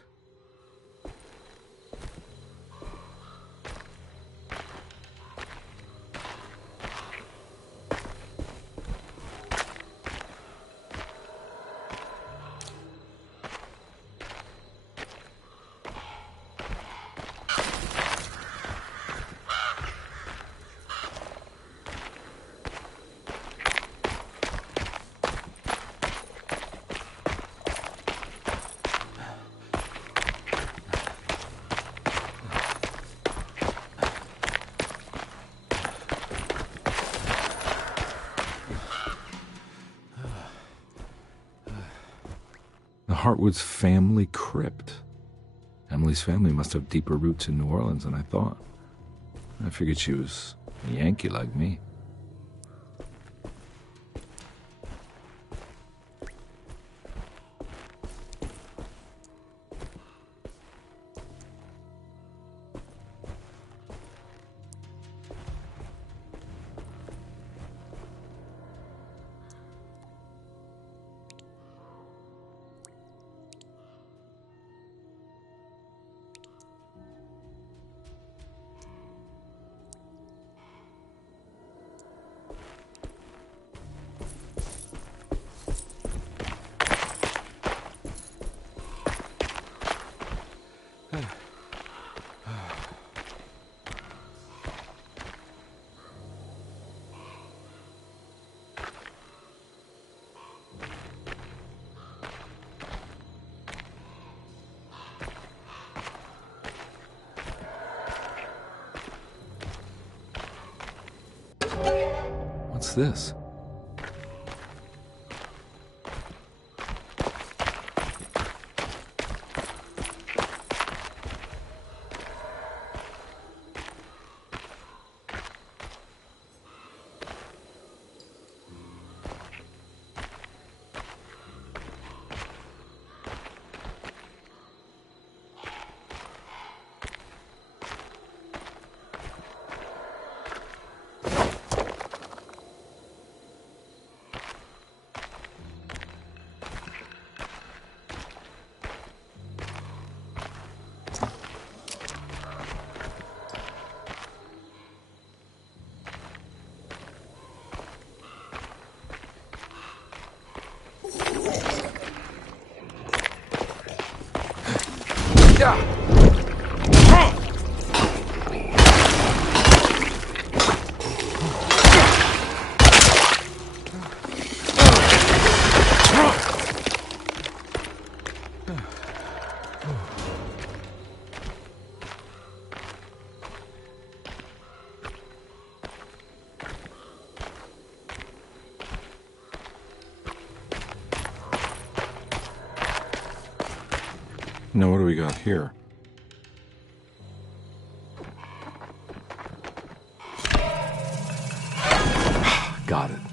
The Hartwood's family crypt. Emily's family must have deeper roots in New Orleans than I thought. I figured she was a Yankee like me. What's this? Now, what do we got here? Got it.